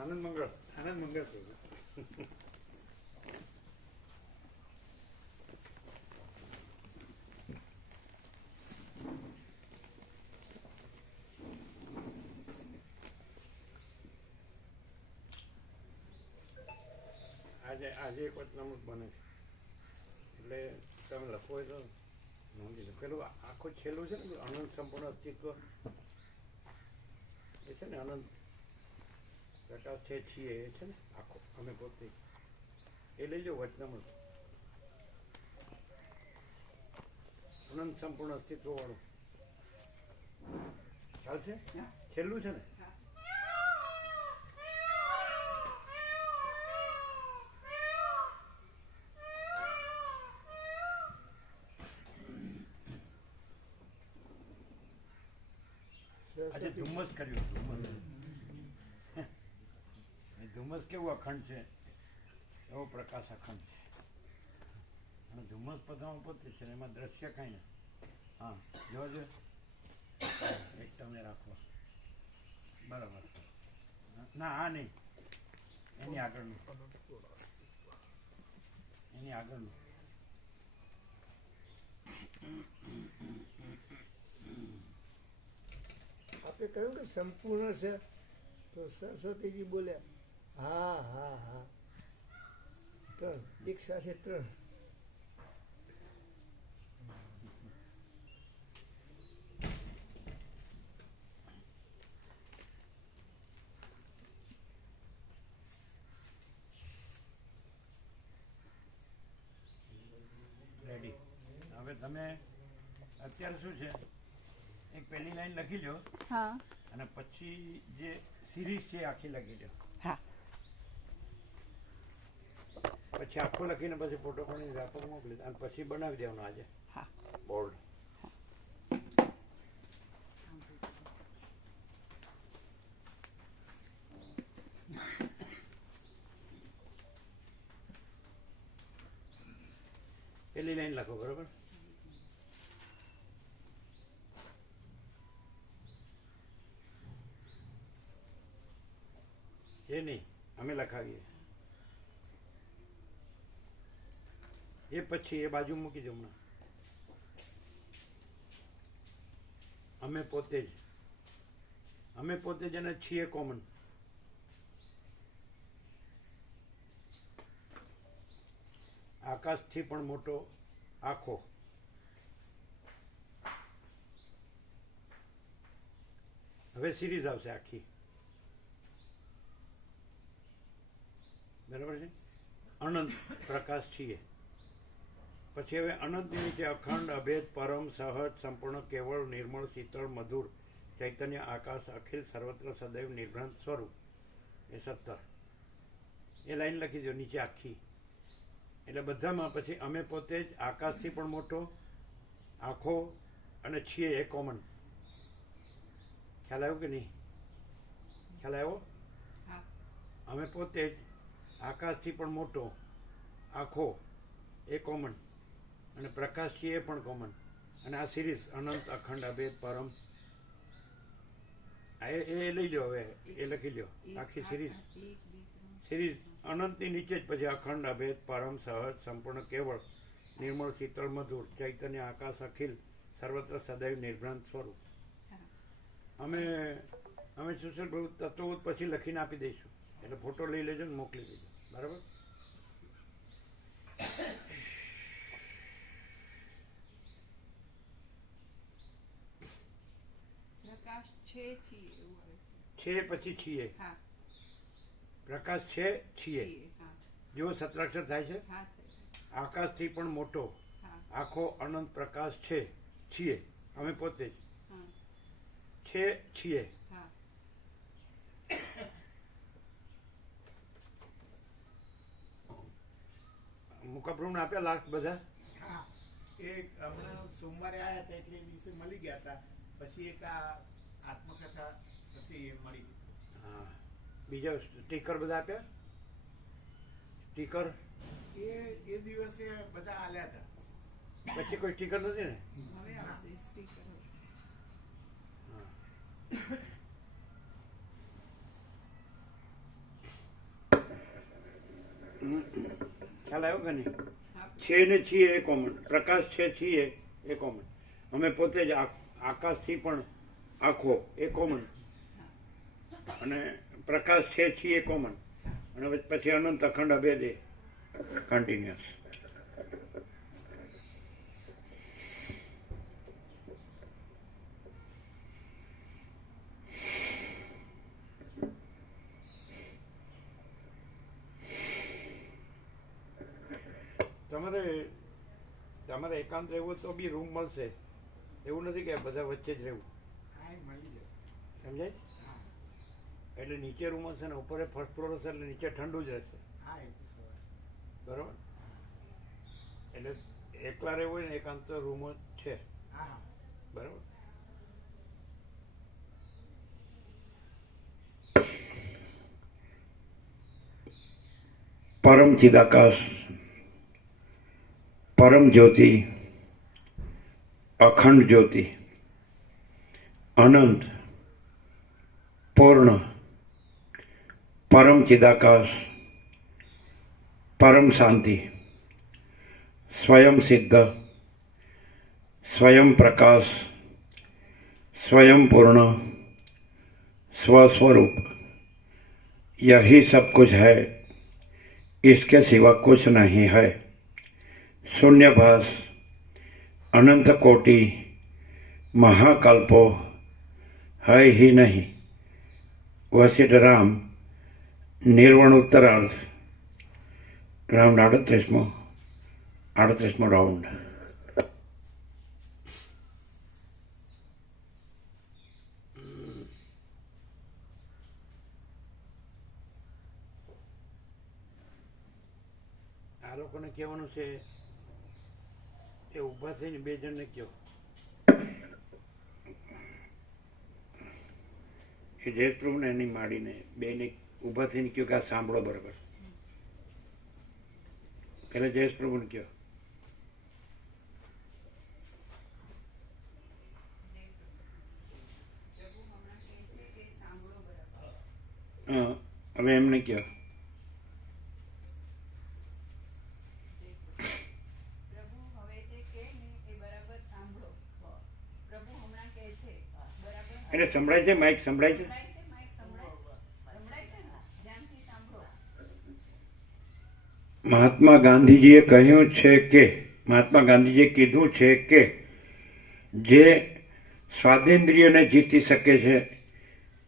આનંદ મંગળ કહ્યું. આજે એક વચનામૃત બને છે એટલે તમે લખો હોય તો નોંધી લો. પેલું આખું છેલ્લું છે ને અનંત સંપૂર્ણ અસ્તિત્વ એ છે ને અનંત પ્રકાશ છે છીએ એ છે ને આખો અમે પોતે એ લઈ જાઓ વચનામૃત અનંત સંપૂર્ણ અસ્તિત્વ વાળું ખ્યાલ છે છેલ્લું છે ને. આજે ધુમ્મસ કર્યું. ધુમ્મસ કેવું અખંડ છે એવો પ્રકાશ અખંડ છે અને ધુમ્મસ પધામાં પોતે છે ને એમાં દ્રશ્ય કાંઈ નહીં. હા જોજો એક તમે રાખો બરાબર. ના આ નહીં એની આગળનું આપે કહ્યું કે સંપૂર્ણ છે તો સરસ્વતીજી બોલ્યા હા હા હા ત્રણ એક સાથે ત્રણ. રેડી. હવે તમે અત્યારે શું છે એક પહેલી લાઈન લખી લો અને પછી જે સિરીઝ છે આખી લખી લો. પછી આખું લખીને પછી ફોટો પાડીને વ્યાપક મોકલી અને પછી બનાવી દેવાનું આજે બોર્ડ. પહેલી લાઈન લખો બરોબર. એ નહીં અમે લખાવીએ એ પછી એ બાજુ મૂકી દો હમણાં. અમે પોતે જ અને છીએ કોમન. આકાશથી પણ મોટો આખો હવે સિરીઝ આવશે આખી બરાબર છે. અનંત પ્રકાશ છીએ પછી હવે અનંતની નીચે અખંડ અભેદ પરમ સહજ સંપૂર્ણ કેવળ નિર્મળ શીતળ મધુર ચૈતન્ય આકાશ અખિલ સર્વત્ર સદૈવ નિર્ભ્રાંત સ્વરૂપ એ 17 એ લાઈન લખી દો નીચે આખી. એટલે બધામાં પછી અમે પોતે જ આકાશથી પણ મોટો આખો અને છીએ એ કોમન. ખ્યાલ આવ્યો કે નહીં? ખ્યાલ આવ્યો? અમે પોતે જ આકાશથી પણ મોટો આખો એ કોમન અને પ્રકાશ છીએ એ પણ કોમન. અને આ સિરીઝ અનંત અખંડ અભેદ પરમ એ લઈ લો. હવે એ લખી લો આખી સિરીઝ અનંતની નીચે જ પછી અખંડ અભેદ પરમ સહજ સંપૂર્ણ કેવળ નિર્મળ શીતળ મધુર ચૈતન્ય આકાશ અખિલ સર્વત્ર સદૈવ નિર્ભ્રાંત સ્વરૂપ. અમે સુશીલ પ્રભુ તત્વો પછી લખીને આપી દઈશું એટલે ફોટો લઈ લેજો ને મોકલી દેજો બરાબર. છે પછી છીએ પ્રકાશ છે છીએ જેવો સત્રાક્ષર થાય છે. આકાશથી પણ મોટો આખો અનંત પ્રકાશ છે છીએ અમે પોતે જ છે છીએ. મુકાપ્રભુને આપ્યા લાસ્ટ બધા. એક હમણાં સોમવારે આવ્યા હતા એટલે દિવસે મળી ગયા હતા. પછી એક આ આત્મકથા હતી એ મળી. હા બીજા સ્ટીકર બધા આપ્યા. સ્ટીકર એ દિવસે બધા આલ્યા હતા. પછી કોઈ સ્ટીકર નથી ને? કે નહીં? છે ને છીએ એ કોમન, પ્રકાશ છે છીએ એ કોમન, અમે પોતે જ આકાશથી પણ આખો એ કોમન, અને પ્રકાશ છે છીએ કોમન, અને પછી અનંત અખંડ અભેદ એ કન્ટિન્યુઅસ. તમારે એકાંત રહેવું તો બી રૂમ મળશે, એવું નથી કે બધા વચ્ચે જ રહેવું, હા, એ મળી જાય. સમજાય? હા, એટલે નીચે રૂમ હશે ને ઉપર ફર્સ્ટ ફ્લોર હશે, એટલે નીચે ઠંડુ જ રહેશે, હા, એ તો સવાલ. બરોબર? એટલે એકલા રહેવું હોય ને એકાંત તો રૂમો છે, હા, હા. બરોબર? પરમ ચિદાકાશ, પરમ જ્યોતિ, અખંડ જ્યોતિ, અનંત, પૂર્ણ, પરમ ચિદાકાશ, પરમ શાંતિ, સ્વયં સિદ્ધ, स्वयं प्रकाश, स्वयं पूर्ण, स्वस्वरूप, यही सब कुछ है, इसके सिवा कुछ नहीं है. शून्यभास, अनंत कोटि, महाकल्पो है ही नहीं. वशिष्ठ राम निर्वण उत्तरार्ध, राउंड 38મો રાઉન્ડ. આ લોકોને કહેવાનું છે એ ઊભા થઈને બે જણને કહો, એ જયપ્રભુને એની માડીને બેને ઊભા થઈને કહો કે આ સાંભળો બરાબર. પેલા જયેશપ્રભુને કહો. હા, હવે એમને કહો. એટલે સંભળાય છે? માઇક સંભળાય છે? મહાત્મા ગાંધીજીએ કહ્યું છે કે, મહાત્મા ગાંધીજીએ કીધું છે કે જે સ્વાદેન્દ્રિયને જીતી શકે છે,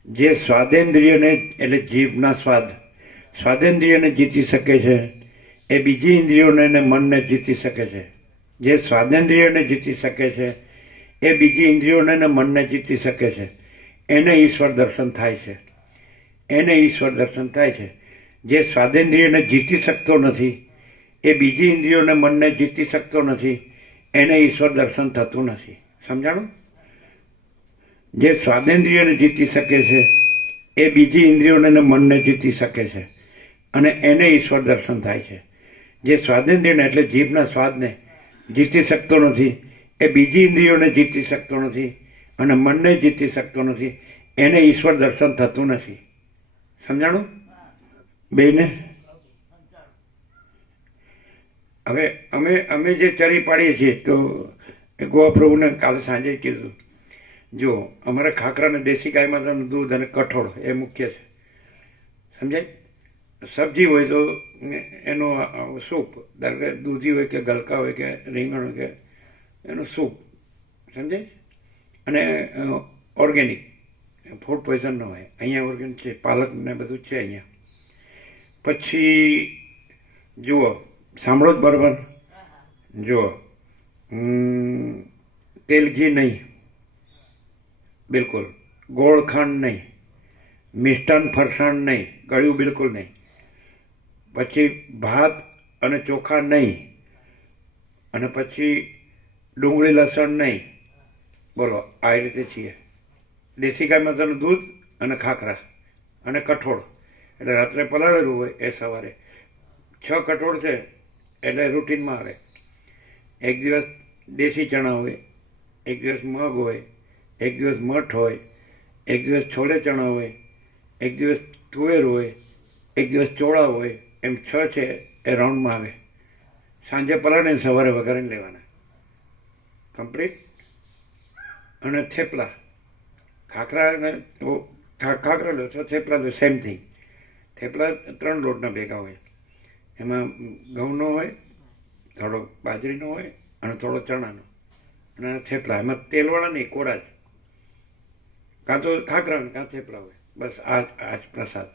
જે સ્વાદેન્દ્રિયને એટલે જીભના સ્વાદેન્દ્રિયને જીતી શકે છે, એ બીજી ઇન્દ્રિયોને અને મનને જીતી શકે છે. જે સ્વાદેન્દ્રિયને જીતી શકે છે, એ બીજી ઇન્દ્રિયોને અને મનને જીતી શકે છે, એને ઈશ્વર દર્શન થાય છે. એને ઈશ્વર દર્શન થાય છે. જે સ્વાદેન્દ્રિયને જીતી શકતો નથી, એ બીજી ઇન્દ્રિયોને મનને જીતી શકતો નથી, એને ઈશ્વર દર્શન થતું નથી. સમજાણું? જે સ્વાદેન્દ્રિયને જીતી શકે છે, એ બીજી ઇન્દ્રિયોને અને મનને જીતી શકે છે, અને એને ઈશ્વર દર્શન થાય છે. જે સ્વાદેન્દ્રિયને એટલે જીભના સ્વાદને જીતી શકતો નથી, એ બીજી ઇન્દ્રિયોને જીતી શકતો નથી, અને મનને જીતી શકતો નથી, એને ઈશ્વર દર્શન થતું નથી. સમજાણું બેને? હવે અમે જે ચરી પાડીએ છીએ તો ગોવા પ્રભુને કાલે સાંજે કીધું, જો અમારા ખાખરા અને દેશી ગાયમાં તો દૂધ અને કઠોળ એ મુખ્ય છે. સમજાય? સબ્જી હોય તો એનો સૂપ, ધારો કે દૂધી હોય કે ગલકા હોય કે રીંગણ હોય કે એનું સૂપ. સમજાય? અને ઓર્ગેનિક, ફૂડ પોઈઝન ન હોય. અહીંયા ઓર્ગેનિક છે, પાલક ને બધું છે અહીંયા. પછી જુઓ, સાંભળો જ બરાબર. જુઓ, તેલ ઘી નહીં, બિલકુલ. ગોળ ખાંડ નહીં, મિષ્ટાન ફરસાણ નહીં, ગળ્યું બિલકુલ નહીં. પછી ભાત અને ચોખા નહીં, અને પછી ડુંગળી લસણ નહીં. બોલો, આ રીતે છીએ. દેશી ગાય માતાનું દૂધ અને ખાખરા અને કઠોળ, એટલે રાત્રે પલાળેલું હોય એ સવારે 6 કઠોળ છે એટલે રૂટીનમાં આવે. એક દિવસ દેશી ચણા હોય, એક દિવસ મગ હોય, એક દિવસ મઠ હોય, એક દિવસ છોલે ચણા હોય, એક દિવસ તુવેર હોય, એક દિવસ ચોળા હોય, એમ 6 છે એ રાઉન્ડમાં આવે. સાંજે પલાળીને સવારે વઘારીને લેવાના, કમ્પ્લીટ. અને થેપલા, ખાખરા લો તો થેપલા લો, સેમ થિંગ. થેપલા 3 લોટના ભેગા હોય, એમાં ઘઉંનો હોય, થોડો બાજરીનો હોય અને થોડો ચણાનો, અને થેપલા એમાં તેલવાળા નહીં, કોરા જ. કાં તો ખાખરા કાં થેપલા હોય, બસ આ જ પ્રસાદ.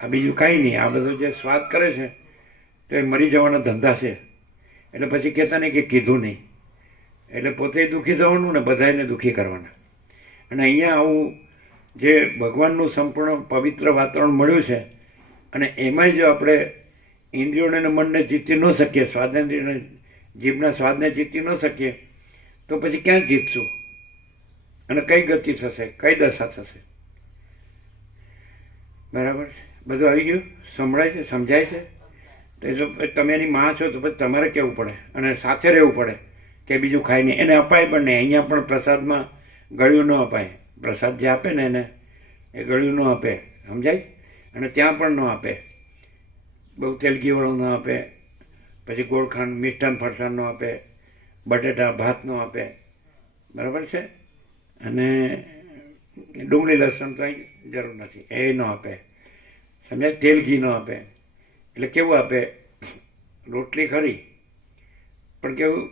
આ બીજું કાંઈ નહીં. આ બધો જે સ્વાદ કરે છે તો એ મરી જવાના ધંધા છે. એટલે પછી કહેતા નહીં કે કીધું નહીં. એટલે પોતે દુઃખી થવાનું ને બધાને દુઃખી કરવાના. અને અહીંયા આવું જે ભગવાનનું સંપૂર્ણ પવિત્ર વાતાવરણ મળ્યું છે, અને એમાંય જો આપણે ઇન્દ્રિયોને અને મનને જીતી ન શકીએ, સ્વાદેન્દ્રિયને જીભના સ્વાદને જીતી ન શકીએ, તો પછી ક્યાં જીતશું અને કઈ ગતિ થશે, કઈ દશા થશે? બરાબર છે? બધું આવી ગયું? સંભળાય છે? સમજાય છે? તો એ જો તમે એની માં છો તો પછી તમારે કહેવું પડે અને સાથે રહેવું પડે કે બીજું ખાય નહીં. એને અપાય પણ નહીં. અહીંયા પણ પ્રસાદમાં ગળ્યું ન અપાય. પ્રસાદ જે આપે ને એને એ ગળ્યું ન આપે, સમજાય? અને ત્યાં પણ ન આપે, બહુ તેલગીવાળું ન આપે, પછી ગોળખાંડ મિષ્ટાન ફરસાણ ન આપે, બટેટા ભાત ન આપે, બરાબર છે? અને ડુંગળી લસણ તો અહીં જરૂર નથી, એ ન આપે, સમજાય? તેલ ઘી ન આપે. એટલે કેવું આપે? રોટલી ખરી, પણ કેવું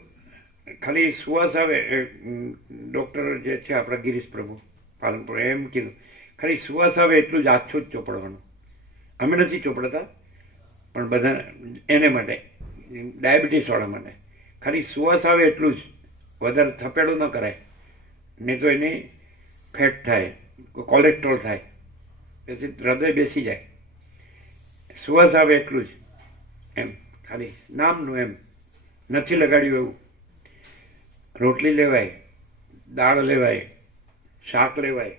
ખાલી સુવાસ આવે. ડૉક્ટર જે છે આપણા ગિરીશ પ્રભુ પાલનપુર એમ કીધું, ખાલી સુવાસ આવે એટલું જ આછું જ ચોપડવાનું. અમે નથી ચોપડતા, પણ બધા એને માટે, ડાયાબિટીસવાળા માટે ખાલી સુવાસ આવે એટલું જ, વધારે થપેડું ન કરાય, નહીં તો એની ફેટ થાય, કોલેસ્ટ્રોલ થાય, પછી હૃદય બેસી જાય. સુવાસ આવે એટલું જ, એમ ખાલી નામનું, એમ નથી લગાડ્યું એવું. રોટલી લેવાય, દાળ લેવાય, શાક લેવાય,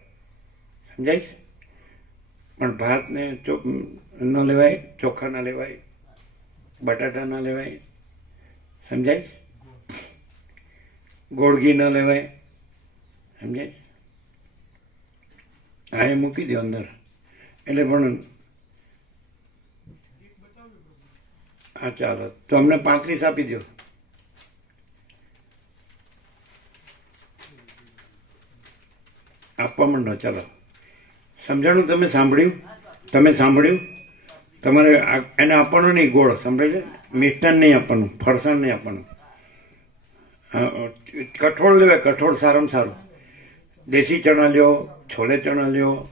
સમજાય છે? પણ ભાત ને ન લેવાય, ચોખા ના લેવાય, બટાટા ના લેવાય, સમજાય? ગોળ ઘી ન લેવાય, સમજાય? હા, એ મૂકી દો અંદર. એટલે પણ હા ચાલો, તો અમને 35 આપી દો. આપવા માંડો, ચાલો. સમજાણું? તમે સાંભળ્યું? તમે સાંભળ્યું? તમારે એને આપવાનો નહીં ગોળ, સમજાય છે? મિષ્ટાન નહીં આપવાનું, ફરસાણ નહીં આપવાનું. કઠોળ લેવાય, કઠોળ સારામાં સારું. દેશી ચણા લ્યો, છોલે ચણા લ્યો,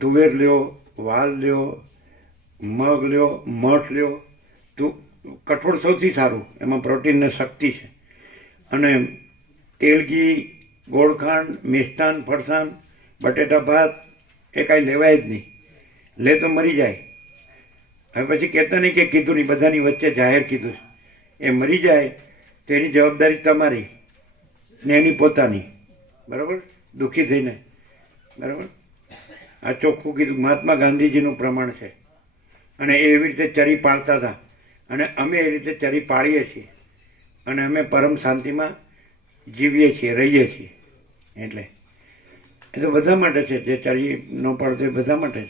તુવેર લ્યો, વાલ લ્યો, મગ લ્યો, મઠ લ્યો. કઠોળ સૌથી સારું, એમાં પ્રોટીન ને શક્તિ છે. અને તેલ ઘી, ગોળખાંડ, મિષ્ટાન, ફરસાણ, બટેટા ભાત એ કાંઈ લેવાય જ નહીં. લે તો મરી જાય. હવે પછી કહેતા નહીં કે કીધું નહીં, બધાની વચ્ચે જાહેર કીધું. એ મરી જાય તો એની જવાબદારી તમારી ને એની પોતાની, બરાબર? દુઃખી થઈને, બરાબર? આ ચોખ્ખું કીધું. મહાત્મા ગાંધીજીનું પ્રમાણ છે. અને એ એવી રીતે ચરી પાળતા હતા, અને અમે એ રીતે ચરી પાળીએ છીએ, અને અમે પરમ શાંતિમાં જીવીએ છીએ, રહીએ છીએ. એટલે એ તો બધા માટે છે. જે ચરી ન પાડતો એ બધા માટે છે.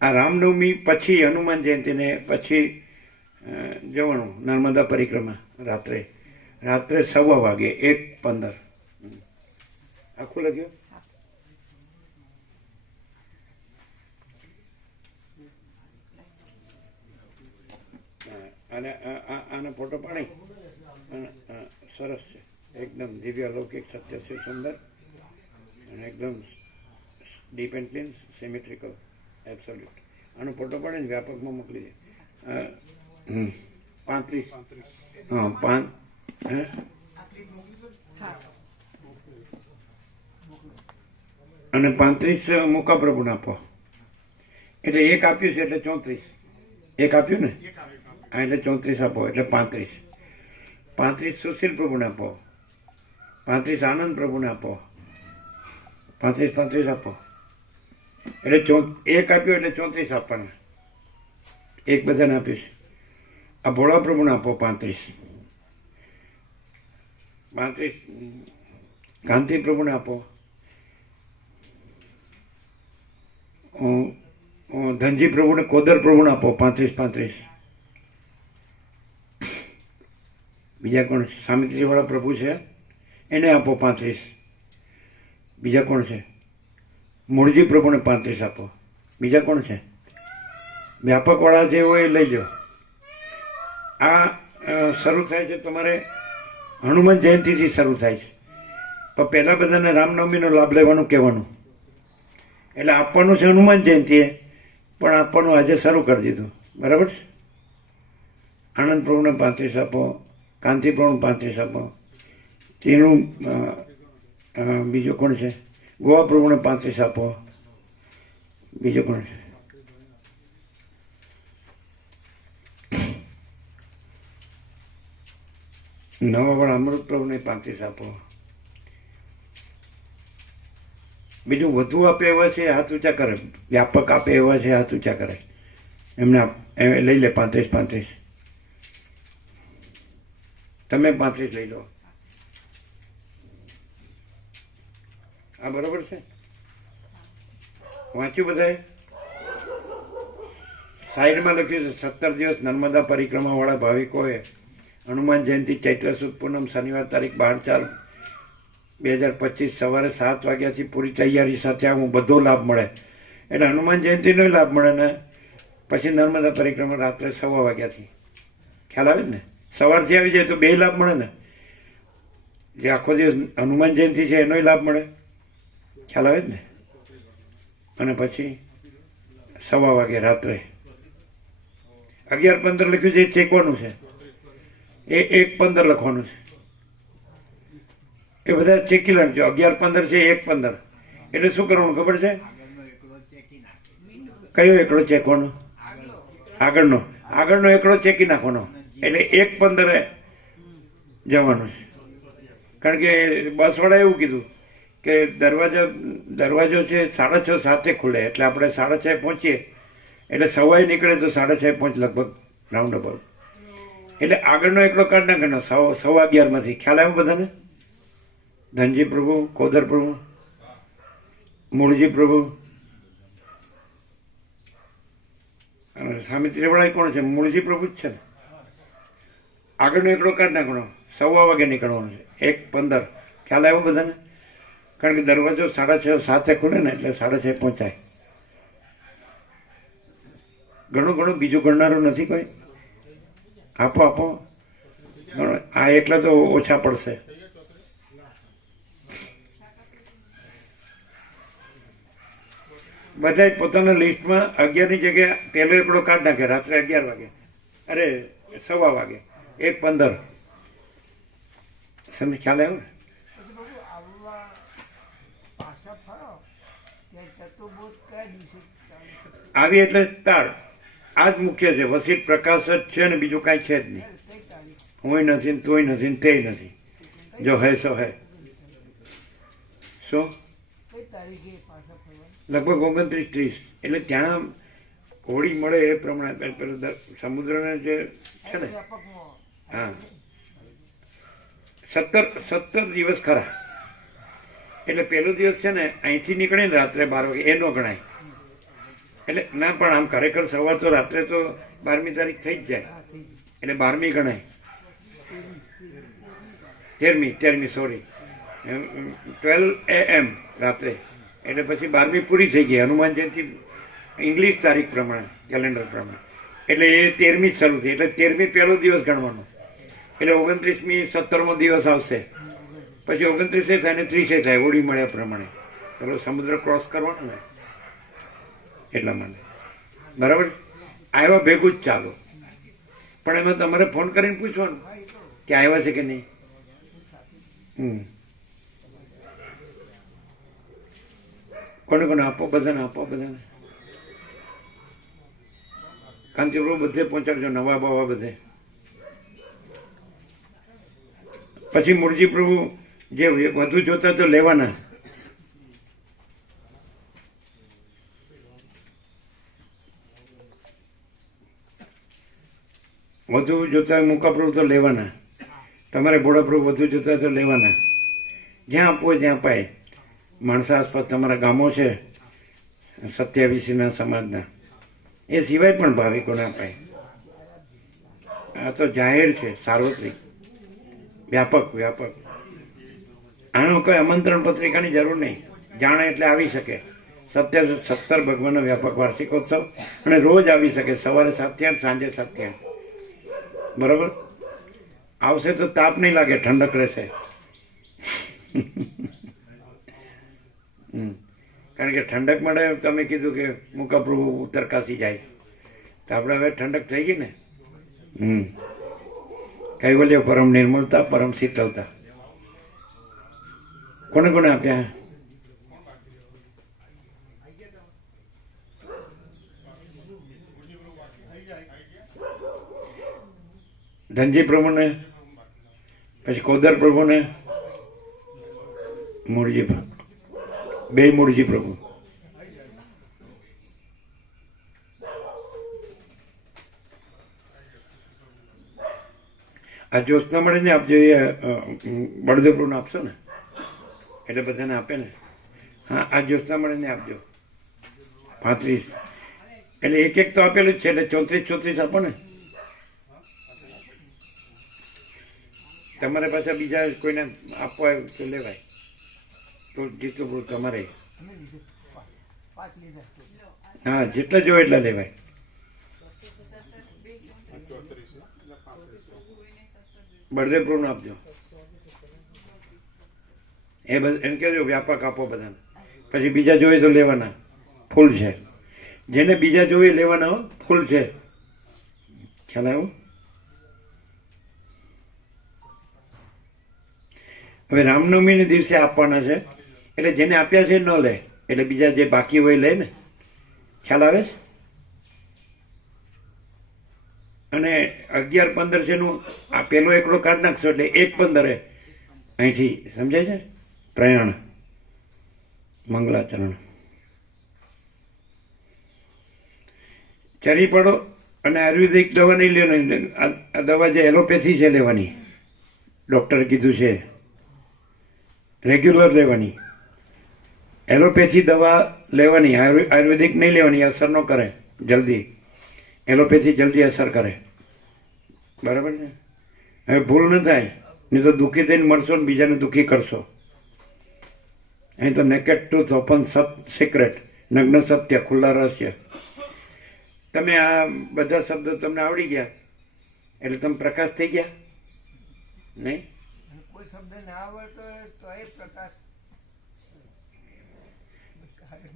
આ રામનવમી પછી, હનુમાન જયંતિને પછી જવાનું નર્મદા પરિક્રમા રાત્રે 1:15 વાગે. 1:15 આખું લખ્યું. અને આનો ફોટો પાડી. સરસ છે, એકદમ દિવ્ય અલૌકિક, સત્ય છે, સુંદર, અને એકદમ deep and clean, symmetrical, absolute. આનો ફોટો પાડીને વ્યાપકમાં મોકલી દે. 35. હા, 5. અને 35 મુકા પ્રભુને આપો. એટલે એક આપ્યું છે એટલે 34. એક આપ્યું ને? હા, એટલે 34 આપો, એટલે 35. 35 સુશીલ પ્રભુને આપો. 35 આનંદ પ્રભુને આપો. 35 આપો. એટલે એક આપ્યું એટલે 34 આપવાના. એક બધાને આપ્યું છે. આ ભોળા પ્રભુને આપો 35. 35 કાંતિ પ્રભુને આપો. ધનજી પ્રભુને, કોદર પ્રભુને આપો 35. બીજા કોણ છે? સામિત્રીવાળા પ્રભુ છે, એને આપો 35. બીજા કોણ છે? મૂળજી પ્રભુને 35 આપો. બીજા કોણ છે? વ્યાપકવાળા જે હોય એ લઈ લો. આ શરૂ થાય છે તમારે હનુમાન જયંતિથી શરૂ થાય છે, પણ પહેલાં બધાને રામનવમીનો લાભ લેવાનું કહેવાનું. એટલે આપવાનું છે હનુમાન જયંતિએ, પણ આપવાનું આજે શરૂ કરી દીધું. બરાબર છે? આનંદ પ્રભુને 35 આપો, કાંતિ પ્રભુને 35 આપો. તેનું બીજો કોણ છે? ગોવા પ્રભુને 35 આપો. બીજો કોણ છે? નવાવાળા અમૃત પ્રભુને 35 આપો. બીજું વધુ આપે એવા છે હાથ ઊંચા કરે, વ્યાપક આપે એવા છે હાથ ઊંચા કરે, એમને લઈ લે 35. તમે 35 લઈ લો. આ બરોબર છે? વાંચ્યું બધાએ? સાઈડમાં લખ્યું છે 17 દિવસ નર્મદા પરિક્રમાવાળા ભાવિકોએ હનુમાન જયંતિ ચૈત્ર સુદ પૂનમ શનિવાર તારીખ 12/4/2025 સવારે 7 વાગ્યાથી પૂરી તૈયારી સાથે આવું બધો લાભ મળે. એટલે હનુમાન જયંતિનો લાભ મળે ને પછી નર્મદા પરિક્રમા રાત્રે 1:15 વાગ્યાથી. ખ્યાલ આવે ને? સવારથી આવી જાય તો 2 લાભ મળે ને. જે આખો દિવસ હનુમાન જયંતિ છે એનોય લાભ મળે. ખ્યાલ આવે જ ને? અને પછી 1:15 વાગે રાત્રે 11:15 લખ્યું છે એ ચેકવાનું છે. એ 1:15 લખવાનું છે. એ બધા ચેકી નાખજો. 11:15 છે, 1:15 એટલે શું કરવાનું ખબર છે? કયો એકડો ચેકવાનો? આગળનો એકડો ચેકી નાખવાનો. એટલે 1:15 જવાનું છે. કારણ કે બસવાળાએ એવું કીધું કે દરવાજો છે 6:30 સાથે ખુલે, એટલે આપણે 6:30 પહોંચીએ એટલે 1:15 નીકળે તો 6:30 પહોંચ લગભગ રાઉન્ડ અબાઉટ. એટલે આગળનો એકડો કાઢ નાખવાનો 11:15માંથી. ખ્યાલ આવ્યો બધાને? ધનજી પ્રભુ, કોદર પ્રભુ, મૂળજી પ્રભુ, સામિત્રીવાળા કોણ છે? મૂળજી પ્રભુ જ છે ને. આગળનો એકડો કાઢ નાખવાનો, 1:15 વાગે નીકળવાનું છે. 1:15. ખ્યાલ આવ્યો બધાને? કારણ કે દરવાજો 6:30 સાથે ખુલે ને એટલે 6:30 પહોંચાય. ઘણું બીજું ગણનારું નથી કોઈ? આપો. આ એકલા તો ઓછા પડશે. બધા પોતાના લિસ્ટમાં 11ની જગ્યાએ પહેલો એકડો કાઢ નાખે રાત્રે 11 વાગે. અરે 1:15 વાગે. 1:15. સમજ ખ્યાલ આવ્યો ને? આવી એટલે તાળ. આ જ મુખ્ય છે. વસીઠ પ્રકાશ જ છે ને બીજું કાંઈ છે જ નહીં. હું નથી, તોય નથી, ને તે નથી. જો હે સો હે. શું? લગભગ 29-30. એટલે ત્યાં હોળી મળે એ પ્રમાણે પેલું સમુદ્રને જે છે ને, હા 17 દિવસ ખરા. એટલે પહેલો દિવસ છે ને અહીંથી નીકળે ને રાત્રે 12 વાગે એ ન ગણાય. એટલે ના, પણ આમ ખરેખર સવાર તો રાત્રે તો 12મી તારીખ થઈ જ જાય એટલે 12મી ગણાય. 13મી સોરી, 12 AM રાત્રે. એટલે પછી 12મી પૂરી થઈ ગઈ હનુમાન જયંતિ ઇંગ્લિશ તારીખ પ્રમાણે, કેલેન્ડર પ્રમાણે. એટલે એ 13મી જ શરૂ થઈ. એટલે 13મી પહેલો દિવસ ગણવાનો. એટલે 29મી 17મો દિવસ આવશે. પછી 29 થાય ને 30 થાય હોળી મળ્યા પ્રમાણે. પેલો સમુદ્ર ક્રોસ કરવાનો ને એટલા માટે. બરાબર? આવ્યા ભેગું જ ચાલો. પણ એમાં તમારે ફોન કરીને પૂછવાનું કે આવ્યા છે કે નહીં. કોને આપો? બધાને. કાંતિપ્રભુ બધે પહોંચાડજો, નવા બાવા બધે. પછી મૂળજી પ્રભુ જે વધુ જોતા તો લેવાના. વધુ જોતા મૂકા પ્રભુ તો લેવાના. તમારે બોડાપ્રૂફ વધુ જોતા તો લેવાના, જ્યાં આપવું હોય ત્યાં અપાય. માણસા આસપાસ તમારા ગામો છે 27ના સમાજના, એ સિવાય પણ ભાવિકોને અપાય. આ તો જાહેર છે, સાર્વત્રિક, વ્યાપક. આનો કોઈ આમંત્રણ પત્રિકાની જરૂર નહીં, જાણે એટલે આવી શકે. 17 ભગવાનનો વ્યાપક વાર્ષિકોત્સવ, અને રોજ આવી શકે, સવારે 7 થી 8, સાંજે 7 થી 8. બરાબર? આવશે તો તાપ નહીં લાગે, ઠંડક રહેશે. કારણ કે ઠંડક માટે તમે કીધું કે મુકાપ્રભુ ઉત્તરકાશી જાય, તો આપણે હવે ઠંડક થઈ ગઈ ને. કૈવલ્ય પરમ નિર્મળતા, પરમ શીતળતા. કોને કોને આપ્યા? ધનજી પ્રભુને, પછી કોદર પ્રભુને, મૂળજી પ્રભુ, બે મૂળજી પ્રભુ. આ જ્યોત્સના મળીને આપજો, એ બળદેવ પ્રભુને આપશો ને, એટલે બધાને આપે ને. હા, આ જ્યોત્સના મળીને આપજો 35, એટલે એક તો આપેલું જ છે, એટલે 34 આપો ને. તમારે પાછા બીજા કોઈને આપવા હોય તો લેવાય, તો જેટલું બધું તમારે. હા, જેટલા જો એટલા લેવાય. બળદેવ પ્રભુને આપજો, એને કહેજો વ્યાપક આપો બધાને. પછી બીજા જોઈએ તો લેવાના, ફૂલ છે. જેને બીજા જોઈએ લેવાના હો, ફૂલ છે. ખ્યાલ આવ્યો? હવે રામનવમીને દિવસે આપવાના છે, એટલે જેને આપ્યા છે ન લે, એટલે બીજા જે બાકી હોય લે ને. ખ્યાલ આવે છે? અને 11-15 છે નું આ પેલો એકડો કાઢી નાખશો, એટલે 1-15 અહીંથી, સમજાય છે? પ્રયાણ મંગલાચરણ ચરી પડો. અને આયુર્વેદિક દવા નહીં લેવાની, આ દવા જે એલોપેથી છે લેવાની, ડૉક્ટરે કીધું છે રેગ્યુલર લેવાની. એલોપેથી દવા લેવાની, આયુર્વેદિક નહીં લેવાની, અસર ન કરે જલ્દી. એલોપેથી જલ્દી અસર કરે. બરાબર છે? હવે ભૂલ ન થાય, નહીં તો દુઃખી થઈને મળશો ને બીજાને દુઃખી કરશો. અહીં તો નેકેડ ટ્રુથ, ઓપન સિક્રેટ, નગ્ન સત્ય, ખુલ્લા રહસ્ય. તમે આ બધા શબ્દો તમને આવડી ગયા એટલે તમે પ્રકાશ થઈ ગયા નહીં? કોઈ શબ્દ ના આવડતો તો એ પ્રકાશ.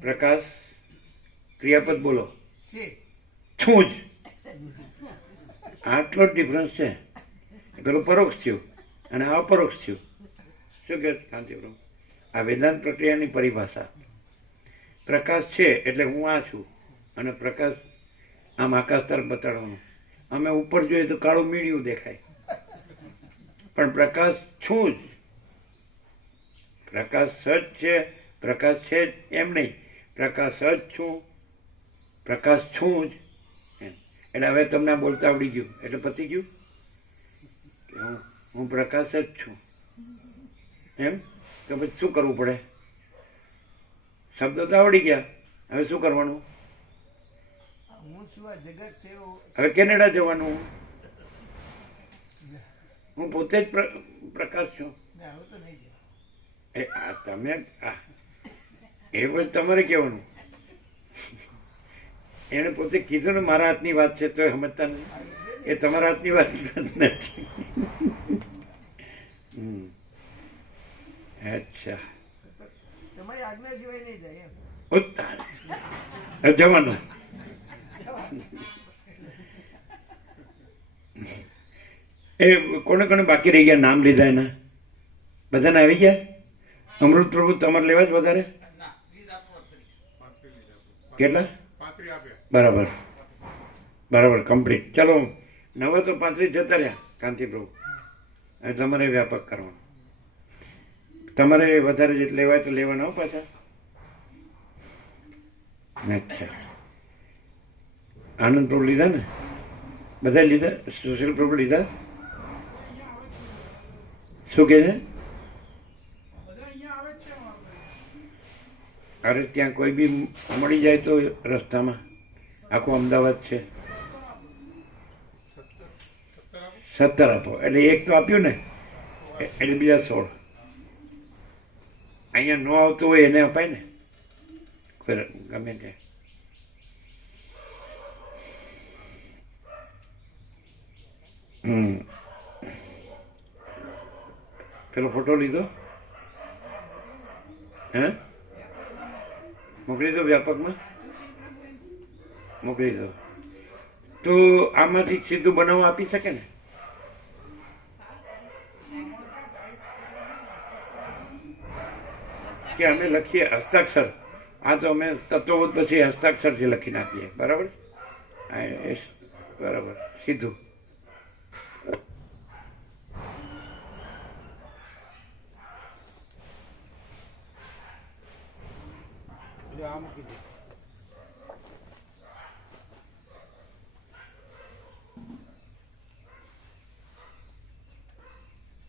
પ્રકાશ ક્રિયાપદ બોલો, છે. છું જ. આટલો જ ડિફરન્સ છે. પેલું પરોક્ષ થયું અને આ અપરોક્ષ થયું. શું કે કાંતિપ્રભુ? આ વેદાંત પ્રક્રિયાની પરિભાષા. પ્રકાશ છે એટલે હું આ છું, અને પ્રકાશ આમ આકાશ તરફ બતાડવાનું. અમે ઉપર જોઈએ તો કાળું મીડિયું દેખાય, પણ પ્રકાશ છું જ. પ્રકાશ સજ છે, પ્રકાશ છે જ એમ નહીં, પ્રકાશ જ છું, પ્રકાશ છું જ. એટલે હવે તમને આ બોલતા આવડી ગયું એટલે પતી ગયું કે હું પ્રકાશ જ છું. એમ તો પછી શું કરવું પડે? શબ્દ તો આવડી ગયા, હવે શું કરવાનું? હું છું આ જગત છે. હવે કેનેડા જવાનું. હું પોતે જ પ્રકાશ છું. હવે તો નહીં જાય. એ આ તમે એ બધું તમારે કહેવાનું. એને પોતે કીધું ને મારા હાથની વાત છે તો સમજતા નથી. એ તમારા હાથની વાત નથી. અચ્છા, તમારી આજ્ઞા સિવાય નહીં જાય એમ. જવાનું. એ કોને કોને બાકી રહી ગયા નામ લીધા એના? બધાને આવી ગયા? અમૃત પ્રભુ તમારે લેવા જ વધારે? કેટલા? બરાબર બરાબર, કમ્પ્લીટ. ચલો, નવા તો 35 જતા રહ્યા કાંતિ પ્રભુ. હવે તમારે વ્યાપક કરવાનું. તમારે વધારે જે લેવાય તો લેવાના હો પાછા. અચ્છા, આનંદ પ્રભુ લીધા ને? બધા લીધા? સુશીલ પ્રભુ લીધા? શું કે છે? બધા અહીંયા આવે જ છે વાંધો નહીં. અરે ત્યાં કોઈ બી મળી જાય તો રસ્તામાં આખું અમદાવાદ છે. 17 આપો એટલે એક તો આપ્યું ને, એટલે બીજા 16. અહીંયા ન આવતું હોય એને અપાય ને, ગમે તે. પેલો ફોટો લીધો હે? મોકલી દો, વ્યાપકમાં મોકલી દો. તો આમાંથી સીધું બનાવવા આપી શકે ને? કે અમે લખીએ હસ્તાક્ષર, આ તો અમે તત્વોત પછી હસ્તાક્ષરથી લખી નાખીએ, બરાબર? હા, બરાબર, સીધું. આ મૂકી દો.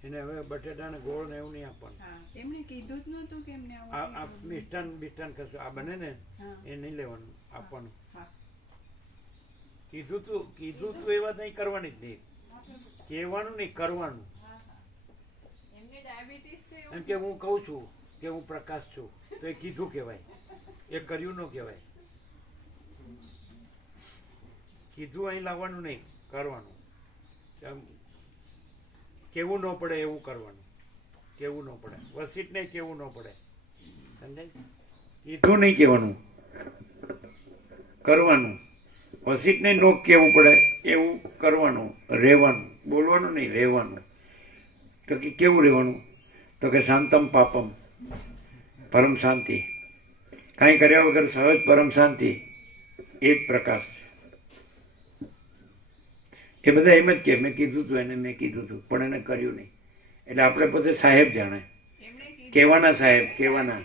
એને હવે બટેટા ને ગોળ ને એવું નહીં આપવાનું. એમને કીધું જ નહોતું કે એમને આ મિષ્ટાન બિષ્ટાન કશું આ બને ને એ નહીં લેવાનું, આપવાનું. કીધું તું એ વાત નહીં કરવાની જ નહીં, કહેવાનું નહીં, કરવાનું. એમને ડાયાબિટીસ છે એમ કે હું કહું છું કે હું પ્રકાશ છું, તો એ કીધું કહેવાય, એ કર્યું ન કહેવાય. કીધું અહીં લાવવાનું નહીં, કરવાનું. કેવું ન પડે એવું કરવાનું, કેવું ન પડે, વસીટ નહીં કેવું ન પડે, સમજાય? કીધું નહીં કહેવાનું, કરવાનું. વસીટ નહીં નો કેવું પડે એવું કરવાનું, રહેવાનું, બોલવાનું નહીં, રહેવાનું. તો કે કેવું રહેવાનું? તો કે શાંતમ પાપમ, પરમ શાંતિ. કાંઈ કર્યા વગર સહજ પરમ શાંતિ, એ જ પ્રકાશ છે. એ બધા એમ જ કે મેં કીધું હતું એને, મેં કીધું હતું પણ એને કર્યું નહીં. એટલે આપણે પોતે સાહેબ જાણે, કહેવાના સાહેબ, કહેવાના,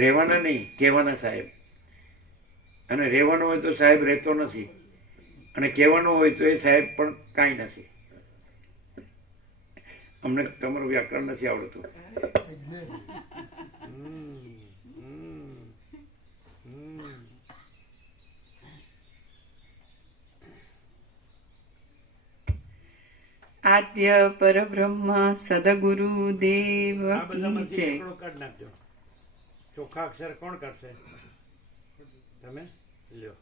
રહેવાના નહીં, કહેવાના સાહેબ. અને રહેવાનું હોય તો સાહેબ રહેતો નથી, અને કહેવાનું હોય તો એ સાહેબ પણ કાંઈ નથી. અમને તમારું વ્યાકરણ નથી આવડતું. આદ્ય પરબ્રહ્મ સદગુરુ દેવ આ કી બધામાંથી જય. એકડો કાઢી નાખજો. ચોખ્ખા અક્ષર કોણ કરશે? તમે લ્યો.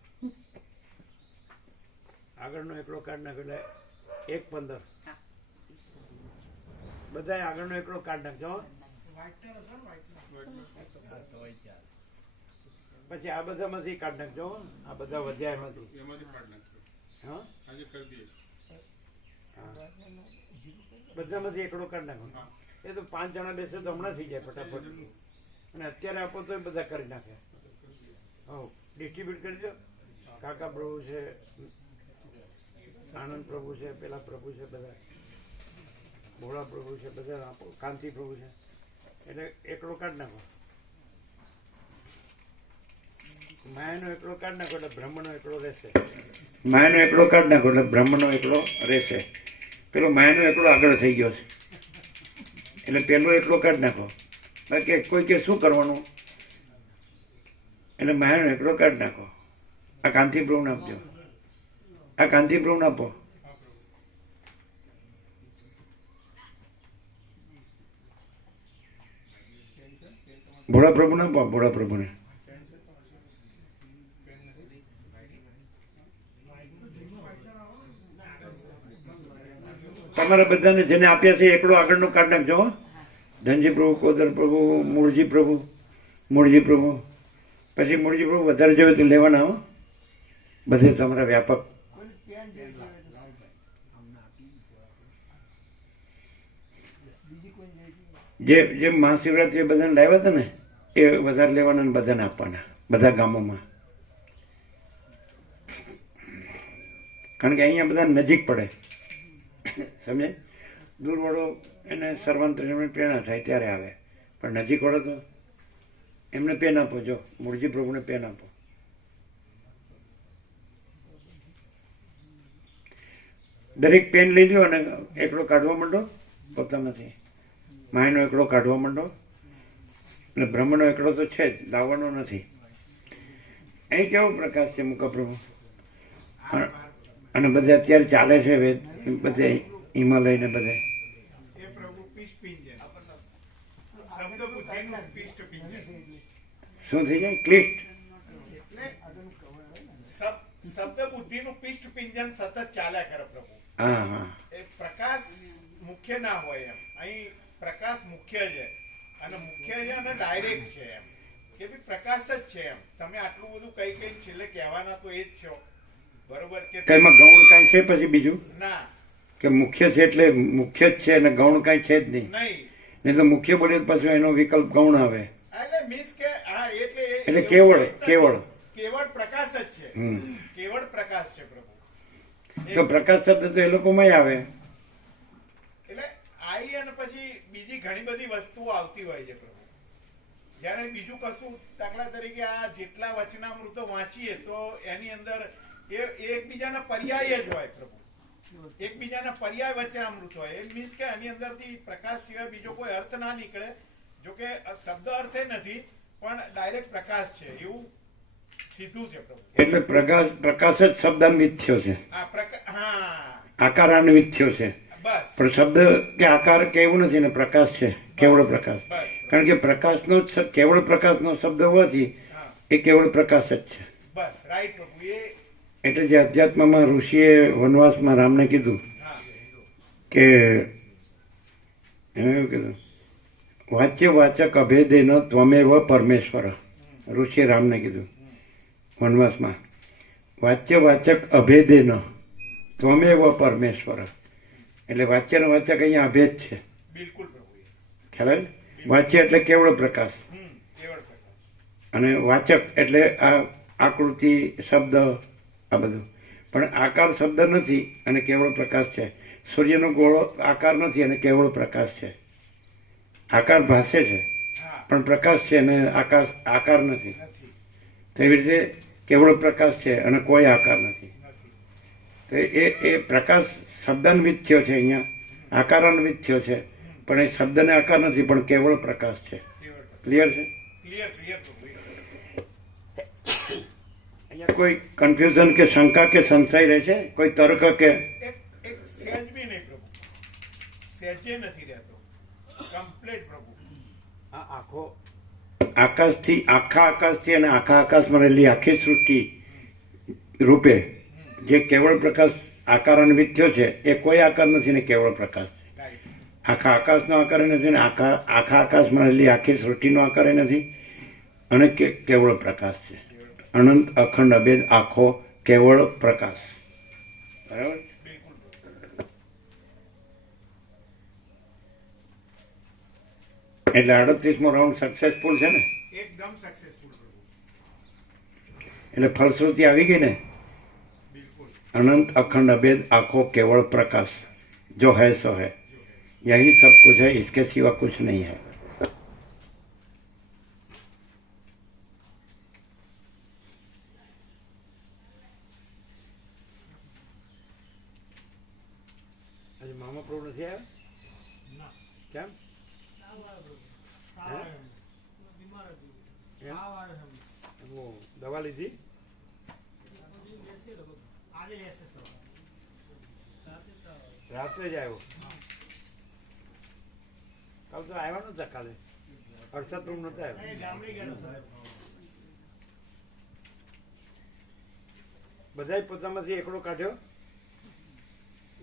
આગળનો એકડો કાઢી નાખો એટલે 1:15. બધા આગળનો એકડો કાઢી નાખજો. પછી આ બધામાંથી કાઢી નાખજો. આ બધા વધ્યા એમાંથી. હા, બધામાંથી એકડો કાઢી નાખો. એ તો 5 જણા બેસે તો હમણાં થઈ જાય ફટાફટ. અને અત્યારે આપો તો બધા કરી નાખે. હા, ડિસ્ટ્રીબ્યુટ કરી દો. કાકા પ્રભુ છે, આનંદ પ્રભુ છે, પેલા પ્રભુ છે, બધા ભોળા પ્રભુ છે, બધા આપો. કાંતિ પ્રભુ છે. એટલે એકડો કાઢી નાખો. માયાનો એકડો કાઢી નાખો એટલે બ્રહ્મનો એકડો રહેશે. માયાનો એકડો કાઢી નાખો એટલે બ્રહ્મનો એકડો રહેશે. પેલો માયાનો એકડો આગળ થઈ ગયો છે એટલે પેલો એકડો કાઢી નાખો. બાકી કોઈ કે શું કરવાનું એટલે માયાનો એકડો કાઢી નાખો. આ કાંતિ પ્રભુને આપજો. આ કાંતિ પ્રભુને આપો. ભોળા પ્રભુને આપો. ભોળા પ્રભુને તમારા બધાને જેને આપ્યા છે એકડો આગળનો કાઢી નાખજો. હો, ધનજી પ્રભુ, કોદર પ્રભુ, મૂળજી પ્રભુ, મૂળજી પ્રભુ. પછી મૂળજી પ્રભુ વધારે જોઈએ તો લેવાના. હો, બધે તમારા વ્યાપક. જે મહાશિવરાત્રી બધાને લાવ્યા હતા ને એ વધારે લેવાના ને બધાને આપવાના, બધા ગામોમાં. કારણ કે અહીંયા બધા નજીક પડે, સમજે? દૂરવાળો એને સર્વાંતરીને પ્રેરણા થાય ત્યારે આવે, પણ નજીક વાળો તો એમને પેન આપો. જો મૂળજી પ્રભુને પેન આપો. દરેક પેન લઈ લ્યો અને એકડો કાઢવા માંડો. પોતામાંથી માયનો એકડો કાઢવા માંડો એટલે બ્રહ્મનો એકડો તો છે જ, લાવવાનો નથી. અહીં કેવો પ્રકાશ છે મુકાપ્રભુ? અને બધે અત્યારે ચાલે છે વેદ, બધે હિમાલય ને બધે એ પ્રભુ પિષ્ટ પિંજર શબ્દ બુદ્ધિનું પિષ્ટ પિંજર શું થઈ જાય? ક્લિષ્ટ. શબ્દ બુદ્ધિનું પિષ્ટ પિંજન સતત ચાલ્યા કરે પ્રભુ. હા હા એ પ્રકાશ મુખ્ય ના હોય એમ. અહીં પ્રકાશ મુખ્ય છે અને મુખ્ય છે અને ડાયરેક્ટ છે એમ કે ભઈ પ્રકાશ જ છે એમ. તમે આટલું બધું કઈ કઈ છેલ્લે કહેવાના તો એ જ છો, બરોબર કે તો એમાં ગૌણ કાંઈ છે પછી બીજું ના? કે મુખ્ય છે એટલે મુખ્ય જ છે અને ગૌણ કાંઈ છે જ નહીં. નહીં નહીં તો મુખ્ય બોલીએ તો પાછું એનો વિકલ્પ ગૌણ આવે. એટલે મીન્સ કે હા એટલે કેવળ કેવળ પ્રકાશ જ છે. હમ. કેવળ પ્રકાશ છે પ્રભુ. તો પ્રકાશ શબ્દ તો એ લોકોમાં આવે. એટલે આઈ અને પછી બીજી ઘણી બધી વસ્તુઓ આવતી હોય છે પ્રભુ. જ્યારે બીજું કશું દાખલા તરીકે આ જેટલા વચનામૃતો વાંચીએ તો એની અંદર એ એકબીજાના પર્યાય જ હોય પ્રભુ. એકબીજાના પર્યાય વચનામૃત હોય. એ મીન્સ કે આની અંદરથી પ્રકાશ સિવાય બીજો કોઈ અર્થ ના નીકળે. જો કે શબ્દ અર્થે નથી પણ ડાયરેક્ટ પ્રકાશ છે એવું સીધું છે પ્રભુ. એટલે પ્રકાશ જ શબ્દાન્વિત થયો છે, હા આકારાન્વિત થયો છે. બસ પણ શબ્દ કે આકાર કે એવું નથી ને, પ્રકાશ છે, કેવળ પ્રકાશ. બસ કારણ કે પ્રકાશનો કેવળ પ્રકાશનો શબ્દ હોવાથી હા એ કેવળ પ્રકાશ જ છે. બસ રાઈટ પ્રભુ. એ એટલે જે અધ્યાત્મમાં ઋષિએ વનવાસમાં રામને કીધું હા કે એને એવું કીધું, વાચ્ય વાચક અભેદેન ત્વમેવ પરમેશ્વર. ઋષિએ રામને કીધું વનવાસમાં, વાચ્ય વાચક અભેદેન ત્વમેવ પરમેશ્વર. એટલે વાચ્ય ને વાચક અહીંયા અભેદ છે. બિલકુલ પ્રભુ. ખ્યાલ આવે? વાચ્ય એટલે કેવળ પ્રકાશ કેવળ પ્રકાશ. અને વાચક એટલે આ આકૃતિ શબ્દ આ બધું. પણ આકાર શબ્દ નથી અને કેવળ પ્રકાશ છે. સૂર્યનો ગોળો આકાર નથી અને કેવળ પ્રકાશ છે. આકાર ભાસે છે હા પણ પ્રકાશ છે અને આકાર નથી. નથી તેવી રીતે કેવળ પ્રકાશ છે અને કોઈ આકાર નથી. નથી તો એ પ્રકાશ શબ્દાન્વિત થયો છે, અહીંયા આકારાન્વિત થયો છે, પણ એ શબ્દને આકાર નથી પણ કેવળ પ્રકાશ છે. કેવળ પ્રકાશ. ક્લિયર છે? ક્લિયર ક્લિયર પ્રભુ. અહીંયા કોઈ કન્ફ્યુઝન કે શંકા કે સંશય રહે છે? કોઈ તર્ક કે એક સહેજ બી નહીં પ્રભુ. સહેજે નથી રહેતો. કમ્પ્લીટ પ્રભુ. આ આખા આકાશથી અને આખા આકાશમાં રહેલી આખી સૃષ્ટિ રૂપે જે કેવળ પ્રકાશ આકારાન્વિત થયો છે એ કોઈ આકાર નથી ને કેવળ પ્રકાશ છે. રાઈટ. આખા આકાશનો આકાર નથી ને આખા આકાશમાં રહેલી આખી સૃષ્ટિનો આકાર નથી અને કેવળ પ્રકાશ છે. અનંત અખંડ અભેદ આખો કેવળ પ્રકાશ. બરાબર? બિલકુલ પ્રભુ. એટલે 38મો રાઉન્ડ સક્સેસફુલ છે ને? એકદમ સક્સેસફુલ પ્રભુ. એટલે ફલશ્રુતિ આવી ગઈ ને? બિલકુલ. अनंत अखंड अभेद आखो केवल प्रकाश जो है सो है, यही सब कुछ है, इसके सिवा कुछ नहीं है. મામા પ્રભુ નથી આવ્યા? કેમ? દવા લીધી? રાત્રે જ આવ્યો. કાલ તો આવ્યા નતા. કાલે અડસઠ રૂમ નતા આવ્યા. બધાય પોતામાંથી એકડો કાઢ્યો.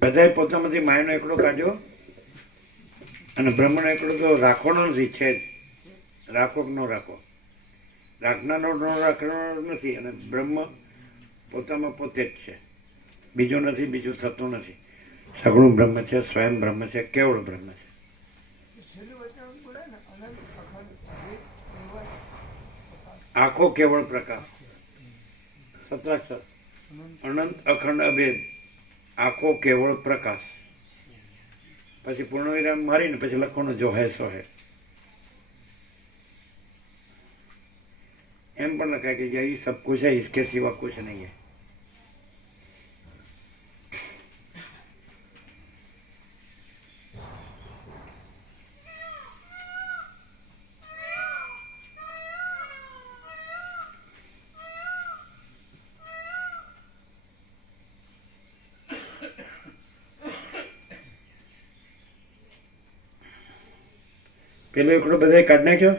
બધાય પોતામાંથી માયનો એકડો કાઢ્યો અને બ્રહ્મનો એકડો તો રાખવાનો નથી, છે જ. રાખો કે ન રાખો, રાખનારો ન રાખનારો નથી. અને બ્રહ્મ પોતામાં પોતે જ છે, બીજું નથી, બીજું થતું નથી. સગુણ બ્રહ્મ છે, સ્વયં બ્રહ્મ છે, કેવળ બ્રહ્મ છે. આખો કેવળ પ્રકાશ, સત્રાક્ષર, અનંત અખંડ અભેદ આખો કેવળ પ્રકાશ. પછી પૂર્ણવિરામ મારીને પછી લખવાનું જો હે સો હે. એમ પણ લખાય કે यही सब कुछ है, इसके सिवा कुछ नहीं है. પેલો એકડો બધાએ કાઢી નાખ્યો?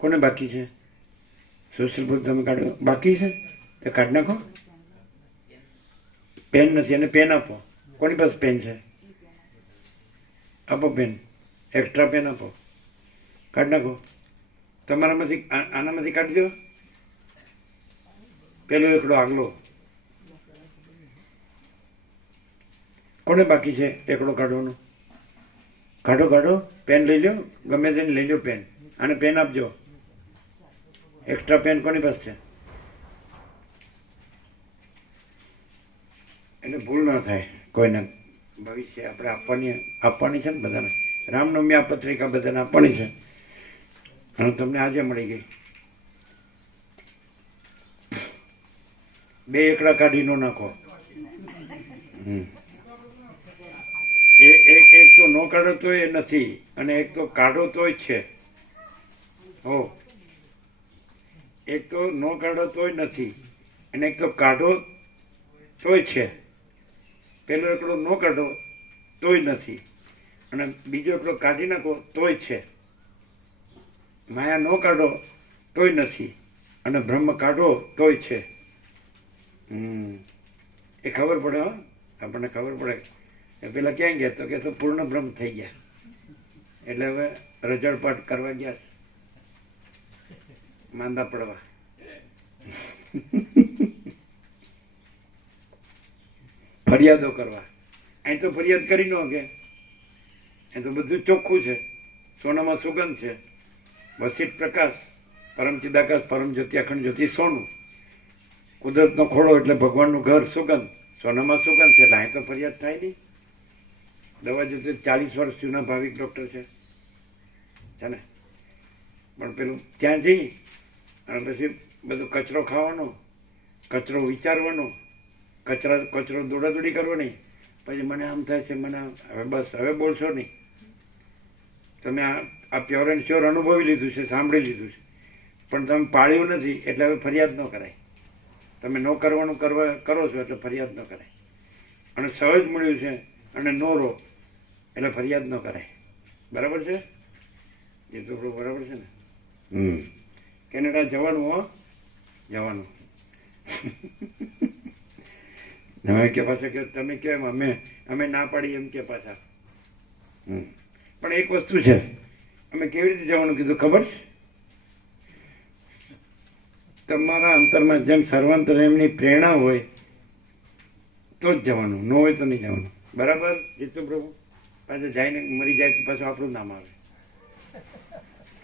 કોને બાકી છે? સોશિયલ પ્રૂફ તમે કાઢ્યો? બાકી છે તો કાઢી નાખો. પેન નથી અને પેન આપો. કોની પાસે પેન છે? આપો પેન. એક્સ્ટ્રા પેન આપો. કાઢી નાખો. તમારામાંથી આનામાંથી કાઢી દો. પેલો એકડો આગલો. કોને બાકી છે એકડો કાઢવાનો? કાઢો કાઢો. પેન લઈ લો. ગમે તેને લઈ લો પેન. અને પેન આપજો. એક્સ્ટ્રા પેન કોની પાસે છે? એટલે ભૂલ ના થાય કોઈને. ભવિષ્ય આપણે આપવાની છે ને બધાને. રામનવમી આ પત્રિકા બધાને આપવાની છે અને તમને આજે મળી ગઈ. 2 એકડા કાઢી નો નાખો. એક તો નો કાઢો તોય નથી અને એક તો કાઢો તોય છે. હો, એક તો નો કાઢો તોય નથી અને એક તો કાઢો તોય છે. પેલો એકડો નો કાઢો તોય નથી અને બીજો એકડો કાઢી નાખો તોય છે. માયા નો કાઢો તોય નથી અને બ્રહ્મ કાઢો તોય છે. એ ખબર પડે. હો, આપણને ખબર પડે. પેલા ક્યાં ગયા? તો કે તો પૂર્ણ બ્રહ્મ થઈ ગયા. એટલે હવે રજળપાટ કરવા ગયા, માંદા પડવા. ફરિયાદો કરવા. અહીં તો ફરિયાદ કરી ન કે અહીં તો બધું ચોખ્ખું છે. સોનામાં સુગંધ છે. વસિત પ્રકાશ, પરમ ચિદાકાશ, પરમ જ્યોતિ, અખંડ જ્યોતિ સોનું. કુદરતનો ખોળો એટલે ભગવાનનું ઘર સુગંધ. સોનામાં સુગંધ છે એટલે અહીં તો ફરિયાદ થાય નહીં. દવા જોતે 40 વર્ષ જૂના ભાવિક ડૉક્ટર છે ને, પણ પેલું ત્યાં જઈ અને પછી બધું કચરો ખાવાનો, કચરો વિચારવાનો, કચરો દોડાદોડી કરવાની. પછી મને આમ થાય છે, મને હવે બસ હવે બોલશો નહીં. તમે આ પ્યોર એન્ડ શ્યોર અનુભવી લીધું છે, સાંભળી લીધું છે, પણ તમે પાળ્યું નથી એટલે હવે ફરિયાદ ન કરાય. તમે ન કરવાનું કરો છો એટલે ફરિયાદ ન કરાય. અને સહજ મળ્યું છે અને નો રો એટલે ફરિયાદ ન કરાય. બરાબર છે? એ તો બરાબર છે ને? કેનેડા જવાનું? હો, જવાનું. હવે કે પાછા કે તમે કેમ અમે ના પાડી એમ કે પાછા. પણ એક વસ્તુ છે, અમે કેવી રીતે જવાનું કીધું ખબર છે? તમારા અંતરમાં જેમ સર્વાંતર એમની પ્રેરણા હોય તો જ જવાનું, ન હોય તો નહીં જવાનું. બરાબર? જીતુ પ્રભુ પાછા જઈને મરી જાય તો પાછું આપણું નામ આવે.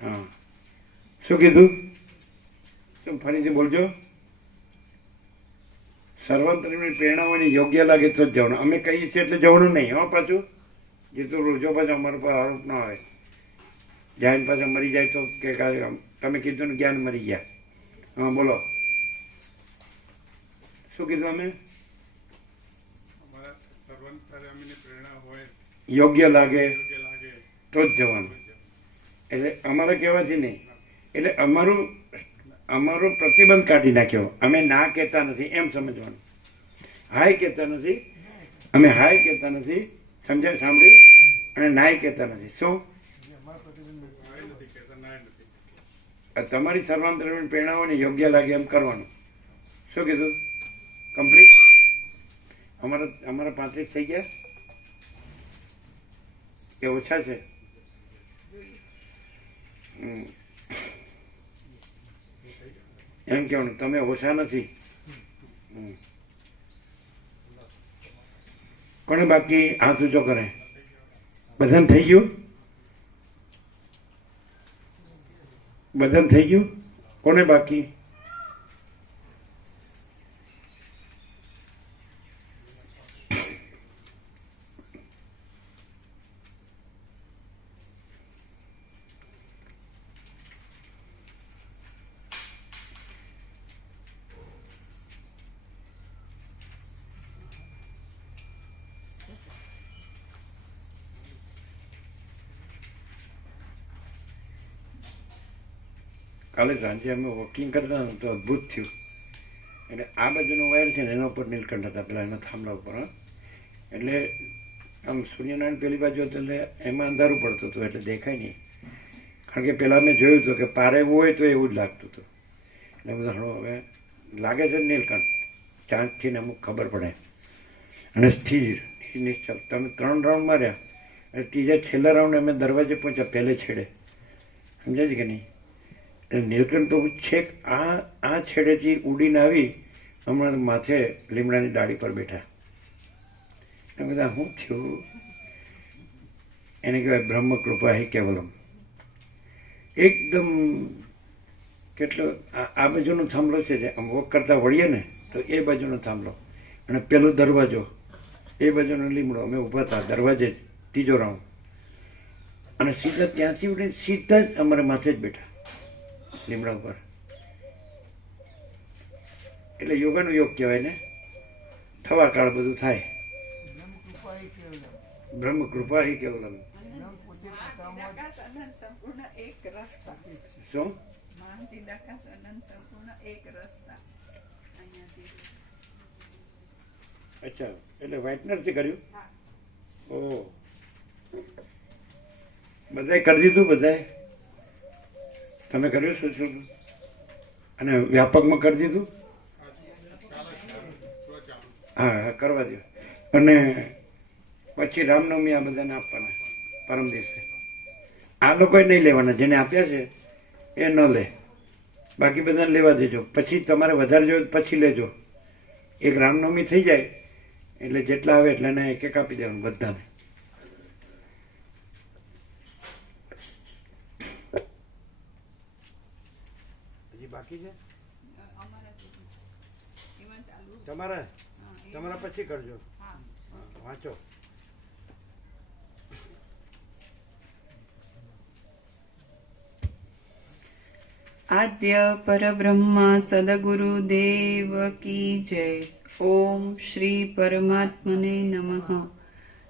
હા, શું કીધું? શું ફરીથી બોલજો. સર્વાંતરની પ્રેરણા હોય ને યોગ્ય લાગે તો જ જવાનું. અમે કહીએ છીએ એટલે જવાનું નહીં. હા, પાછું જીતુ પ્રભુ જો પાછું અમારા પર આરોપ ના આવે. જઈને પાછા મરી જાય તો કે તમે કીધું ને જ્ઞાન મરી ગયા. હા, બોલો. શું કીધું? અમે યોગ્ય લાગે તો જ જવાનું. એટલે અમારે કહેવાથી નહીં. એટલે અમારો પ્રતિબંધ કાઢી નાખ્યો. અમે ના કહેતા નથી એમ સમજવાનું. હાય કહેતા નથી. અમે હાય કહેતા નથી. સમજાય? સાંભળ્યું? અને નાય કહેતા નથી. શું? તમારી સર્વાંતરની પ્રેરણાઓને યોગ્ય લાગે એમ કરવાનું. શું કીધું? કમ્પ્લીટ? અમારા 35 થઈ ગયા કે ઓછા છે? એમ કહેવાનું તમે ઓછા નથી. કોને બાકી હાથ ઊંચો કરે? બધાને થઈ ગયું? બધાને થઈ ગયું? કોને બાકી? કાલે સાંજે અમે વોકિંગ કરતા હતા તો અદ્ભુત થયું. એટલે આ બાજુનો વાયર છે ને એના ઉપર નીલકંઠ હતા, પેલા એના થાંભલા ઉપર. એટલે આમ સૂર્યનારાયણ પેલી બાજુ હતું એટલે એમાં અંધારું પડતું હતું એટલે દેખાય નહીં. કારણ કે પહેલાં મેં જોયું હતું કે પારે એવું હોય તો એવું જ લાગતું હતું. એટલે બધા હવે લાગે છે નીલકંઠ ચાંદથી ને અમુક ખબર પડે. અને સ્થિર નિશ્ચલ. તમે 3 રાઉન્ડ માર્યા અને ત્રીજા છેલ્લા રાઉન્ડ અમે દરવાજે પહોંચ્યા પહેલે છેડે. સમજાય છે કે નહીં? એટલે નીલકંઠ તો છેક આ છેડેથી ઉડીને આવી હમણાં માથે લીમડાની ડાળી પર બેઠા. એ બધા શું થયું? એને કહેવાય બ્રહ્મ કૃપા હી કેવલમ. એકદમ કેટલો આ બાજુનો થાંભલો છે જે આમ વોક કરતા વળીએ ને તો એ બાજુનો થાંભલો અને પેલો દરવાજો એ બાજુનો લીમડો. અમે ઊભા હતા દરવાજે જ 3જો રાઉન્ડ અને સીધા ત્યાંથી ઉઠીને સીધા જ અમારે માથે જ બેઠા લીમડા ઉપર. એટલે યોગાનો યોગ કહેવાય ને. થવા કાળ બધું થાય. બ્રહ્મ કૃપા હી કેવલમ. ચિદાકાશ અનંત સંપૂર્ણ એક રસ્તા. શું? મહાન ચિદાકાશ અનંત સંપૂર્ણ એક રસ્તા. અહીંયાથી. અચ્છા, એટલે વ્હાઇટનરથી કર્યું? હા. ઓહ, બધાએ કરી દીધું? બધાએ તમે કર્યું શું શું? અને વ્યાપકમાં કરી દીધું? હા, કરવા દો. અને પછી રામનવમી આ બધાને આપવાના પરમ દિવસે. આ લોકોએ નહીં લેવાના, જેને આપ્યા છે એ ન લે, બાકી બધાને લેવા દેજો. પછી તમારે વધારે જોઈએ પછી લેજો. એક રામનવમી થઈ જાય એટલે જેટલા આવે એટલે એને એક એક આપી દેવાનું બધાને. હજી બાકી છે અમારા એમાં ચાલુ. તમારા? હા, એ- તમારા પછી કરજો. હા. હા, વાંચો. આદ્ય પરબ્રહ્મ સદગુરુ દેવ કી જય. ઓમ શ્રી પરમાત્મને નમઃ.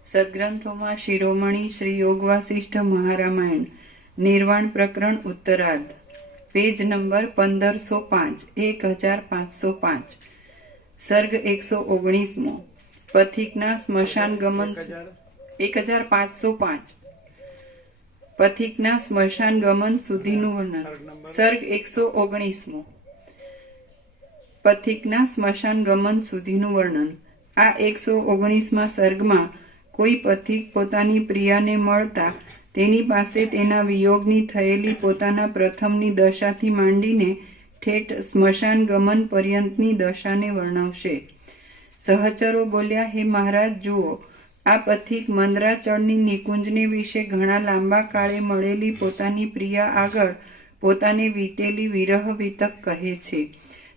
સદગ્રંથોમાં શિરોમણી શ્રી યોગ વાસિષ્ઠ મહારામાયણ નિર્વાણ પ્રકરણ ઉત્તરાર્ધ પેજ નંબર 1505 1505 સર્ગ 119મો. પથિકના સ્મશાન ગમન 1505 પથિકના સ્મશાન ગમન સુધીનું વર્ણન. સર્ગ 119મો. પથિકના સ્મશાન ગમન સુધીનું વર્ણન. આ 119મા સર્ગમાં કોઈ પથિક પોતાની પ્રિયાને મળતા તેની પાસે તેના વિયોગની થયેલી પોતાના પ્રથમની દશાથી માંડીને ઠેઠ સ્મશાન ગમન પર્યંતની દશાને વર્ણવશે. સહચરો બોલ્યા, હે મહારાજ, જુઓ, આ પથિક મંદરાચળની નિકુંજને વિશે ઘણા લાંબા કાળે મળેલી પોતાની પ્રિયા આગળ પોતાને વીતેલી વિરહ વિતક કહે છે.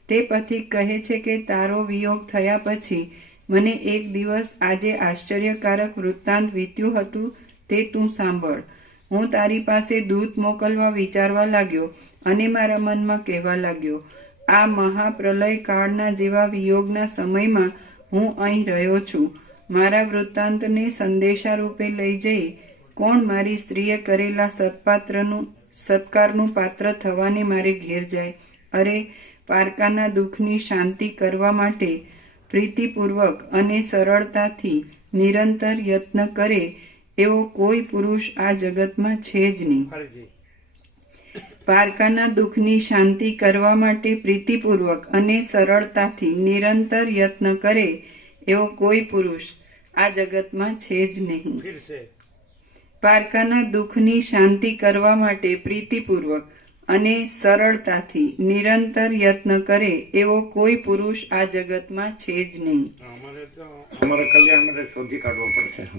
તે પથિક કહે છે કે તારો વિયોગ થયા પછી મને એક દિવસ આજે આશ્ચર્યકારક વૃત્તાંત વીત્યું હતું તે તું સાંભળ. હું તારી પાસે દૂત મોકલવા વિચારવા લાગ્યો અને મારા મનમાં કહેવા લાગ્યો, આ મહાપ્રલય કાળના જેવા વિયોગના સમયમાં હું અહીં રહ્યો છું. મારા વૃત્તાંતને સંદેશા રૂપે લઈ જઈ કોણ મારી સ્ત્રીએ કરેલા સત્કારનું પાત્ર થવાને મારે ઘેર જાય. અરે, પારકાના દુઃખની શાંતિ કરવા માટે પ્રીતિપૂર્વક અને સરળતાથી નિરંતર યત્ન કરે એવો કોઈ પુરુષ આ જગતમાં છે જ નહીં. પારકાના દુઃખની શાંતિ કરવા માટે પ્રીતિપૂર્વક અને સરળતાથી નિરંતર યત્ન કરે એવો કોઈ પુરુષ આ જગતમાં છે જ નહીં. પારકાના દુઃખની શાંતિ કરવા માટે પ્રીતિપૂર્વક અને સરળતાથી નિરંતર યત્ન કરે એવો કોઈ પુરુષ આ જગતમાં છે જ નહીં. અમારા કલ્યાણ માટે શોધી કાઢવો પડશે.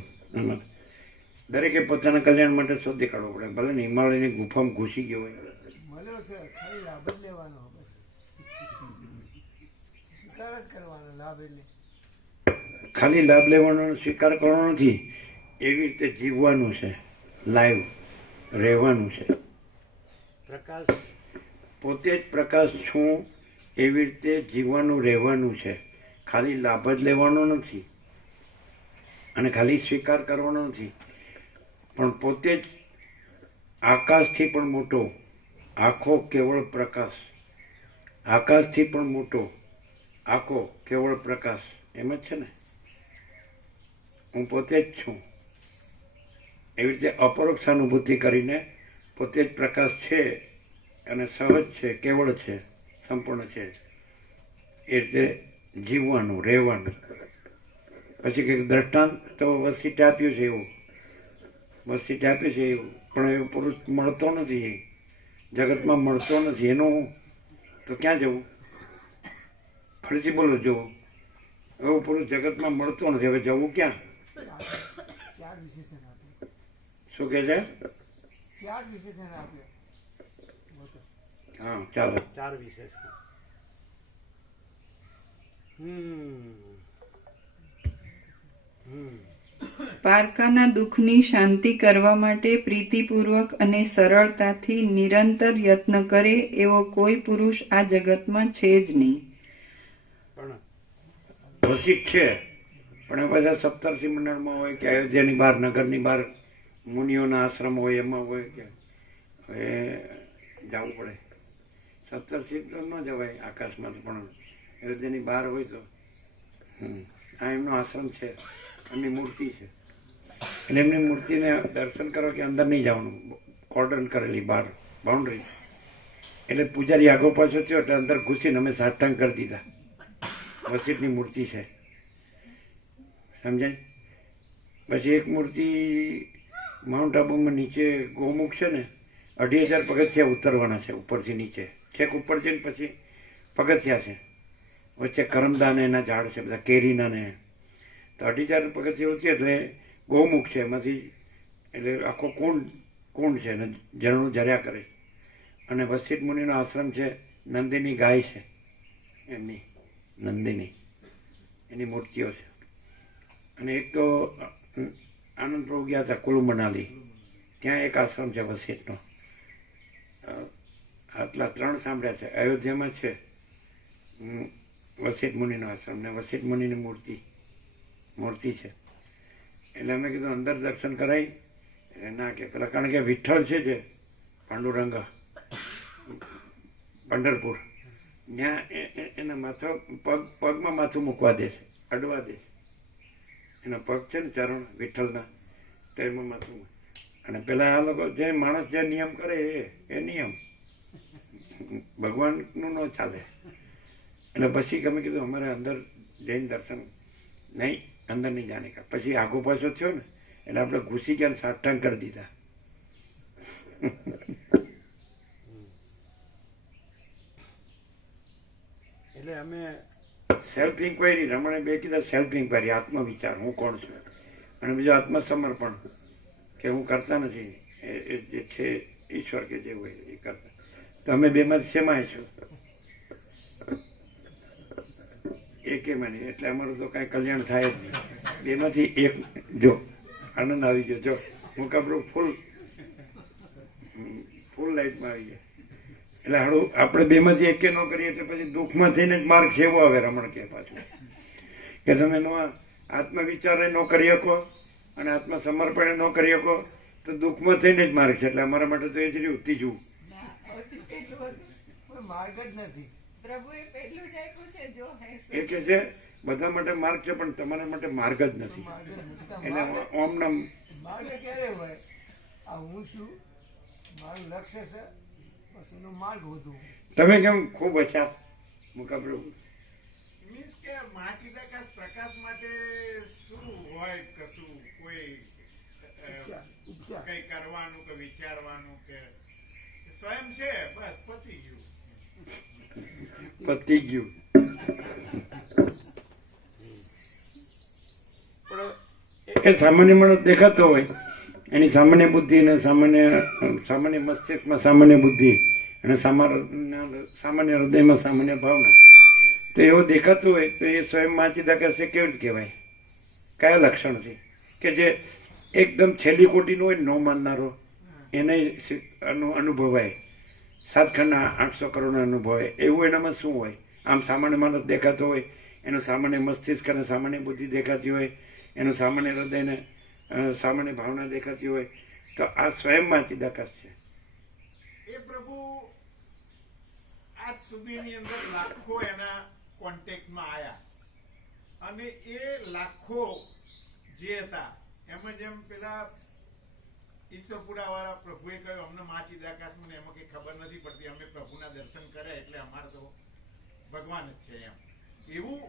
દરેકે પોતાના કલ્યાણ માટે શોધી કાઢવો પડે. ભલે ને હિમાલયની ગુફામાં ઘૂસી ગયો હોય. મળ્યો છે, ખાલી લાભ જ લેવાનો. બસ સ્વીકાર જ કરવાનો. લાભ એટલે ખાલી લાભ લેવાનો સ્વીકાર કરવાનો નથી, એવી રીતે જીવવાનું છે, લાઈવ રહેવાનું છે. પ્રકાશ પોતે જ પ્રકાશ છું એવી રીતે જીવવાનું રહેવાનું છે. ખાલી લાભ જ લેવાનો નથી અને ખાલી સ્વીકાર કરવાનો નથી, પણ પોતે જ આકાશથી પણ મોટો, આખો કેવળ પ્રકાશ, આકાશથી પણ મોટો, આખો કેવળ પ્રકાશ. એમ જ છે ને, હું પોતે જ છું. એવી રીતે અપરોક્ષ અનુભૂતિ કરીને પોતે જ પ્રકાશ છે અને સહજ છે, કેવળ છે, સંપૂર્ણ છે, એ રીતે જીવવાનું, રહેવાનું. પછી કંઈક દ્રષ્ટાંત તો વસીટ આપ્યું છે એવું, વસીટ આપ્યું છે એવું, પણ એવો પુરુષ મળતો નથી, જગતમાં મળતો નથી. એનું તો ક્યાં જવું? ફરીથી બોલો, જવું એવો પુરુષ જગતમાં મળતો નથી, હવે જવું ક્યાં? ચાર વિશેષણ આપે, શું કહે છે? ચાર વિશેષણ આપે. હા, ચાલો, 4 વિશેષ. પારકાના દુઃખની શાંતિ કરવા માટે પ્રીતિપૂર્વક અને સરળતાથી નિરંતર યત્ન કરે એવો કોઈ પુરુષ આ જગતમાં છે જ નહીં. પણ વસિત છે, પણ એ બધા સપ્તર્ષિ મંડળમાં હોય કે અયોધ્યાની બહાર, નગરની બહાર મુનિઓના આશ્રમ હોય, એમાં હોય કે હવે જવું પડે. સપ્તર્ષિ તો ન જવાય આકાશમાં, તો પણ અયોધ્યાની બહાર હોય તો આ એમનો આશ્રમ છે, એમની મૂર્તિ છે, એટલે એમની મૂર્તિને દર્શન કરો કે અંદર નહીં જવાનું, કોર્ડન કરેલી બહાર બાઉન્ડ્રી. એટલે પૂજારી આગો પાછો થયો એટલે અંદર ઘૂસીને અમે સાષ્ટાંગ કરી દીધા. વસિતની મૂર્તિ છે, સમજાય? પછી એક મૂર્તિ માઉન્ટ આબુમાં નીચે ગૌમુખ છે ને, 2500 પગથિયા ઉતરવાના છે ઉપરથી નીચે, છેક ઉપર જઈને પછી પગથિયા છે, વચ્ચે કરમદા ને એના ઝાડ છે, બધા કેરીના ને. તો 2500 પગથિયા ઉતરી એટલે ગૌમુખ છે, એમાંથી એટલે આખો કુંડ છે ને ઝરણું ઝર્યા કરે. અને વસિત મુનિનો આશ્રમ છે, નંદિની ગાય છે એમની, નંદિની એની મૂર્તિઓ છે. અને એક તો આનંદ પ્રભુ ગયા હતા કુલુ મનાલી, ત્યાં એક આશ્રમ છે વસિતનો. આટલા 3 સાંભળ્યા છે. અયોધ્યામાં છે વસિત મુનિનો આશ્રમ ને વસિત મુનિની મૂર્તિ છે. એટલે અમે કીધું અંદર દર્શન કરાય, એટલે ના કે પેલા, કારણ કે વિઠ્ઠલ છે જે પાંડુરંગ પંઢરપુર, ત્યાં એના માથા પગમાં માથું મૂકવા દે છે, અડવા દે છે. એના પગ છે ને ચરણ વિઠ્ઠલના, તો એમાં માથું. અને પેલા આ લોકો જે માણસ જે નિયમ કરે એ નિયમ, ભગવાનનું ન ચાલે. એટલે પછી અમે કીધું અમારે અંદર જઈને દર્શન નહીં, અંદર નહીં જાણે કા. પછી આગો પાછો થયો ને એટલે આપણે ઘૂસી ગયા, સાષ્ટાંગ કરી દીધા. એટલે અમે સેલ્ફ ઇન્ક્વાયરી, રમણે બે કીધા સેલ્ફ ઇન્ક્વાયરી, આત્મવિચાર, હું કોણ છું, અને બીજું આત્મસમર્પણ, કે હું કરતા નથી, એ જે છે ઈશ્વર કે જે હોય એ કરતા. તો અમે બેમાંથી શેમાં છો? એકેમાં નહીં. એટલે અમારું તો કાંઈ કલ્યાણ થાય જ નહીં. બેમાંથી એક. જો આનંદ આવી ગયો, જો હું કપડું ફૂલ લાઈટમાં આવી ગયા. એટલે હાડું આપણે બેમાંથી એકે ન કરીએ એટલે પછી દુઃખમાં થઈને જ માર્ગ સેવો આવે. રમણ કે પાછું કે તમે આત્મવિચારે ન કરી શકો અને આત્મસમર્પણે ન કરી શકો તો દુઃખમાં થઈને જ માર્ગ છે. એટલે અમારા માટે તો એ જ રહ્યું ત્રીજું માર્ગ જ નથી. એ કે છે બધા માટે માર્ગ છે પણ તમારા માટે માર્ગ જ નથી. એટલે ઓમ નામ માર્ગ ક્યારે હોય? આ હું છું, મારું લક્ષ્ય છે, બસ એનો માર્ગ વધુ. તમે કેમ ખૂબ અચ્છા મુકાબલો મીન્સ કે મહાચિદાકાશ પ્રકાશ માટે શું હોય? કશું કોઈ કઈ કરવાનું કે વિચારવાનું કે સ્વયં છે, બસ પતી ગયું. એ સામાન્ય માણસ દેખાતો હોય, એની સામાન્ય બુદ્ધિ અને સામાન્ય મસ્તિષ્કમાં સામાન્ય બુદ્ધિ અને સામાન્ય હૃદયમાં સામાન્ય ભાવના, તો એવો દેખાતું હોય તો એ સ્વયં મહાચિદાકાશ કેવી રીતે કહેવાય? કયા લક્ષણથી? કે જે એકદમ છેલ્લી કોટીનું હોય, ન માનનારો એને અનુભવાય, 7 ખંડના 800 કરોડના અનુભવાય, એવું એનામાં શું હોય? આમ સામાન્ય માણસ દેખાતો હોય, એનું સામાન્ય મસ્તિષ્ક અને સામાન્ય બુદ્ધિ દેખાતી હોય, એનું સામાન્ય હૃદયને સામાન્ય ભાવના દેખાતી હોય, તો આ સ્વયં મહાચિદાકાશ છે. એ પ્રભુ આજ સુધીની અંદર લાખો એના કોન્ટેક્ટમાં આયા, અને એ લાખો જે હતા એમાં જેમ પેલા ઈશ્વરપુરા વાળા પ્રભુએ કહ્યું અમને મા ચિદાકાશ મને એમાં કઈ ખબર નથી પડતી, અમે પ્રભુના દર્શન કર્યા એટલે અમારે તો ભગવાન જ છે એમ. એવું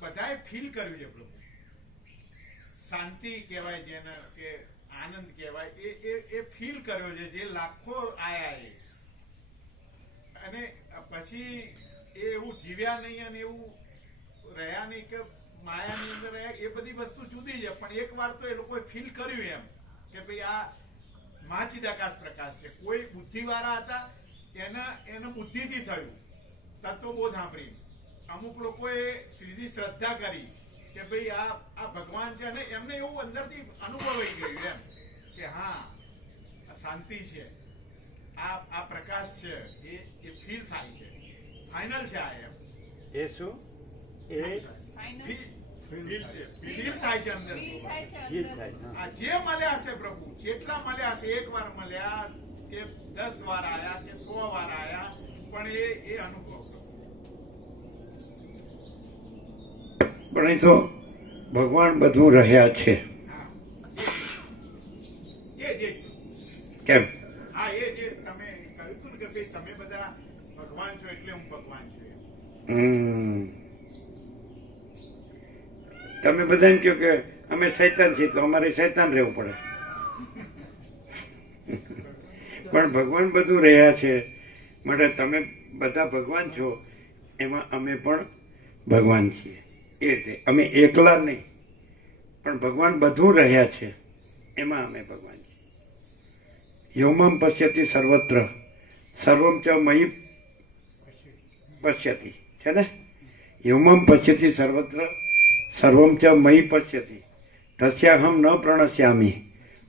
બધાએ ફીલ કર્યું છે પ્રભુ. શાંતિ કહેવાય જેને કે આનંદ કહેવાય એ ફીલ કર્યો છે જે લાખો આયા એ. અને પછી એ એવું જીવ્યા નહીં અને એવું રહ્યા નહીં કે માયાની અંદર રહ્યા, એ બધી વસ્તુ જુદી છે. પણ એક વાર તો એ લોકોએ ફીલ કર્યું એમ કે ભાઈ આ મહાચિદાકાશ પ્રકાશ છે. કોઈ બુદ્ધિવાળા હતા એને બુદ્ધિથી થયું તત્વબોધ સાંભળી. અમુક લોકોએ સીધી શ્રદ્ધા કરી કે ભાઈ આ ભગવાન છે, અને એમને એવું અંદરથી અનુભવાઈ ગયું એમ કે હા આ શાંતિ છે, આ પ્રકાશ છે, એ ફીલ થાય છે. ફાઇનલ છે આ એમ. એ શું એ ફીલ થાય છે અંદર. ફીલ થાય. હા. આ જે મળ્યા હશે પ્રભુ, જેટલા મળ્યા હશે, એક વાર મળ્યા કે 10 વાર આયા કે 100 વાર આયા, પણ એ અનુભવ. પણ એ તો ભગવાન બધું રહ્યા છે. હા એ જે કેમ? હા એ જે તમે કહ્યું હતું ને કે ભાઈ તમે બધા ભગવાન છો એટલે હું ભગવાન છું એમ. તમે બધાને કહો કે અમે શૈતાન છીએ તો અમારે શૈતાન રહેવું પડે. પણ ભગવાન બધું રહ્યા છે માટે તમે બધા ભગવાન છો, એમાં અમે પણ ભગવાન છીએ. એ રીતે અમે એકલા નહીં, પણ ભગવાન બધું રહ્યા છે એમાં અમે ભગવાન છીએ. યોમમ પશ્યતિ સર્વત્ર સર્વમ ચ મયી પશ્યતિ છે ને. યોમમ પશ્યતિ સર્વત્ર સર્વમ ચ મયી પશ્યતિ તસ્યાહમ ન પ્રણશ્યામિ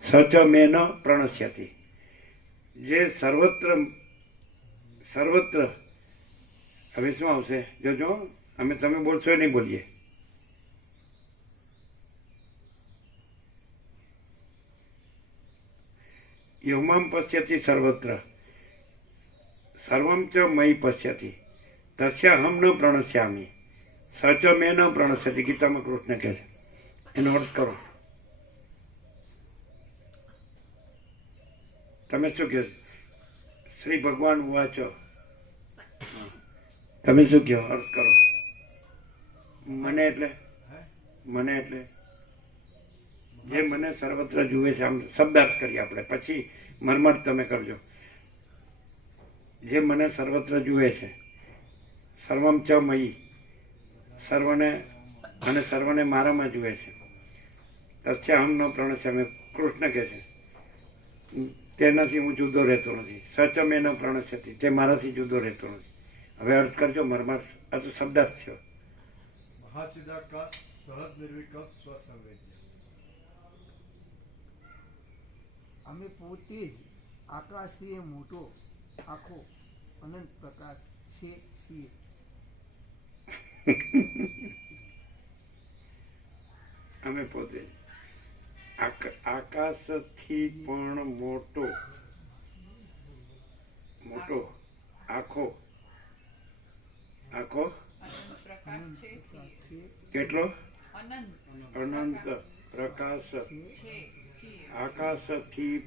સ ચ મે ન પ્રણશ્યતિ. જે સર્વત્ર હવે શું આવશે જોજો, અમે તમે બોલશો નહીં બોલીએ. યોમમ પશ્યતિ સર્વત્ર સર્વમ ચ મયી પશ્યતિ તસ્યાહમ ન પ્રણશ્યામિ સ ચ મે ન પ્રણશ્યતિ. ગીતામાં કૃષ્ણ કહે છે. એનો અર્થ કરો. તમે શું કહો? શ્રી ભગવાન વાંચો. તમે શું કહો? અર્થ કરો. મને એટલે જે મને સર્વત્ર જુએ છે, આમ શબ્દાર્થ કરીએ આપણે, પછી મરમર તમે કરજો. જે મને સર્વત્ર જુએ છે, સર્વમ ચ મયી, સર્વને અને સર્વને મારામાં જુએ છે. તસ્યાહમ ન પ્રણશ્યામિ, કૃષ્ણ કહે છે તેનાથી હું જુદો રહેતો નથી. સચ મેં ન પ્રણશ્યતિ, તે મારાથી જુદો રહેતો નથી. હવે અર્થ કરજો મરમર. આ તો શબ્દાર્થ થયો. મહાચિદાકાશ સહજ નિર્વિકલ્પ સ્વસંવેદ્ય. અમે પોતે જ આકાશથી મોટો આખો અનંત પ્રકાશ છે છીએ. અમે પોતે આકાશથી પણ મોટો આખો કેટલો અનંત પ્રકાશ આકાશથી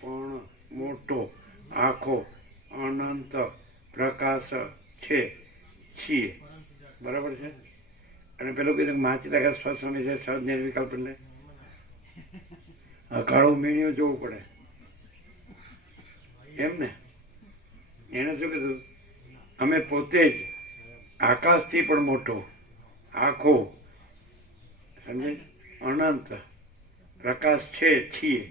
પણ મોટો આખો અનંત પ્રકાશ છે છીએ. બરાબર છે. અને પેલું કીધું મહાચિદાકાશ સ્વસ્વામી છે સહજ નિર્વિકલ્પ. ને કાળું મીણિયું જોવું પડે એમ ને. એને શું કીધું? અમે પોતે જ આકાશથી પણ મોટો આખો સમજે અનંત પ્રકાશ છે છીએ.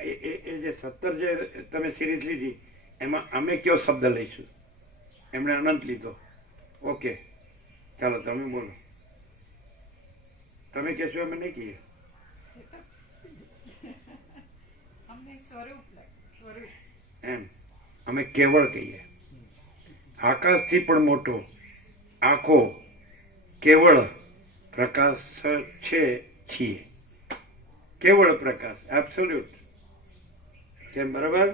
એ જે 17 જે તમે સિરીઝ લીધી એમાં અમે કયો શબ્દ લઈશું? એમણે અનંત લીધો. ઓકે ચાલો તમે બોલો. તમે કહેશો અમે નહીં કહીએ. એમ અમે કેવળ કહીએ. આકાશથી પણ મોટો આખો કેવળ પ્રકાશ છે છીએ. કેવળ પ્રકાશ, એબ્સોલ્યુટ. કેમ? બરાબર.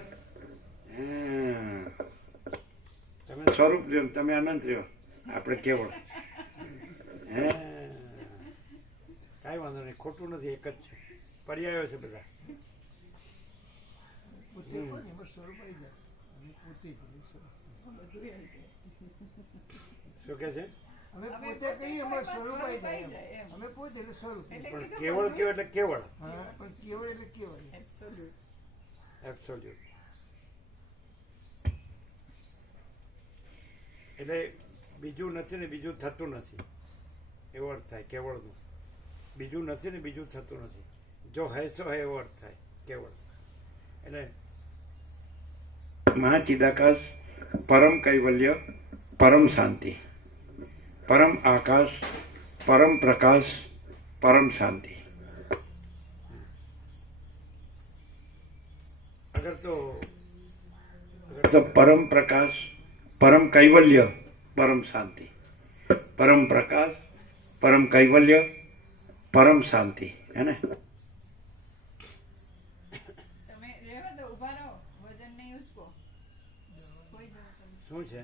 તમે સ્વરૂપ રહ્યો, તમે અનંત રહ્યો, આપણે કેવળ. કાંઈ વાંધો નહીં, ખોટું નથી, એક જ છે. પર્યાયો છે બધા. પોતે કોણ એમાં સ્વરૂપ આવી જાય અને પોતે જ એનું સ્વરૂપ. શું કે છે? અમે પોતે કહીએ એમાં સ્વરૂપ આવી જાય એમ. અમે પોતે એટલે સ્વરૂપ. પણ કેવળ કયો એટલે કેવળ, હા પણ કેવળ એટલે કેવળ. એબ્સોલ્યુટ. એટલે બીજું નથી ને બીજું થતું નથી એવો અર્થ થાય કેવળનો. બીજું નથી ને બીજું થતું નથી. જો હૈ સો હૈ એવો અર્થ થાય કેવળ. એટલે મહાચિદાકાશ, પરમ કૈવલ્ય, પરમ શાંતિ, પરમ આકાશ, પરમ પ્રકાશ, પરમ શાંતિ. અગર તો પરમ પ્રકાશ, પરમ કૈવલ્ય, પરમ શાંતિ, પરમ પ્રકાશ, પરમ કૈવલ્ય, પરમ શાંતિ, હે ને? તમે રહેવા દો, ઊભા રહો, વજન નહીં ઉચકો. કોઈ શું છે?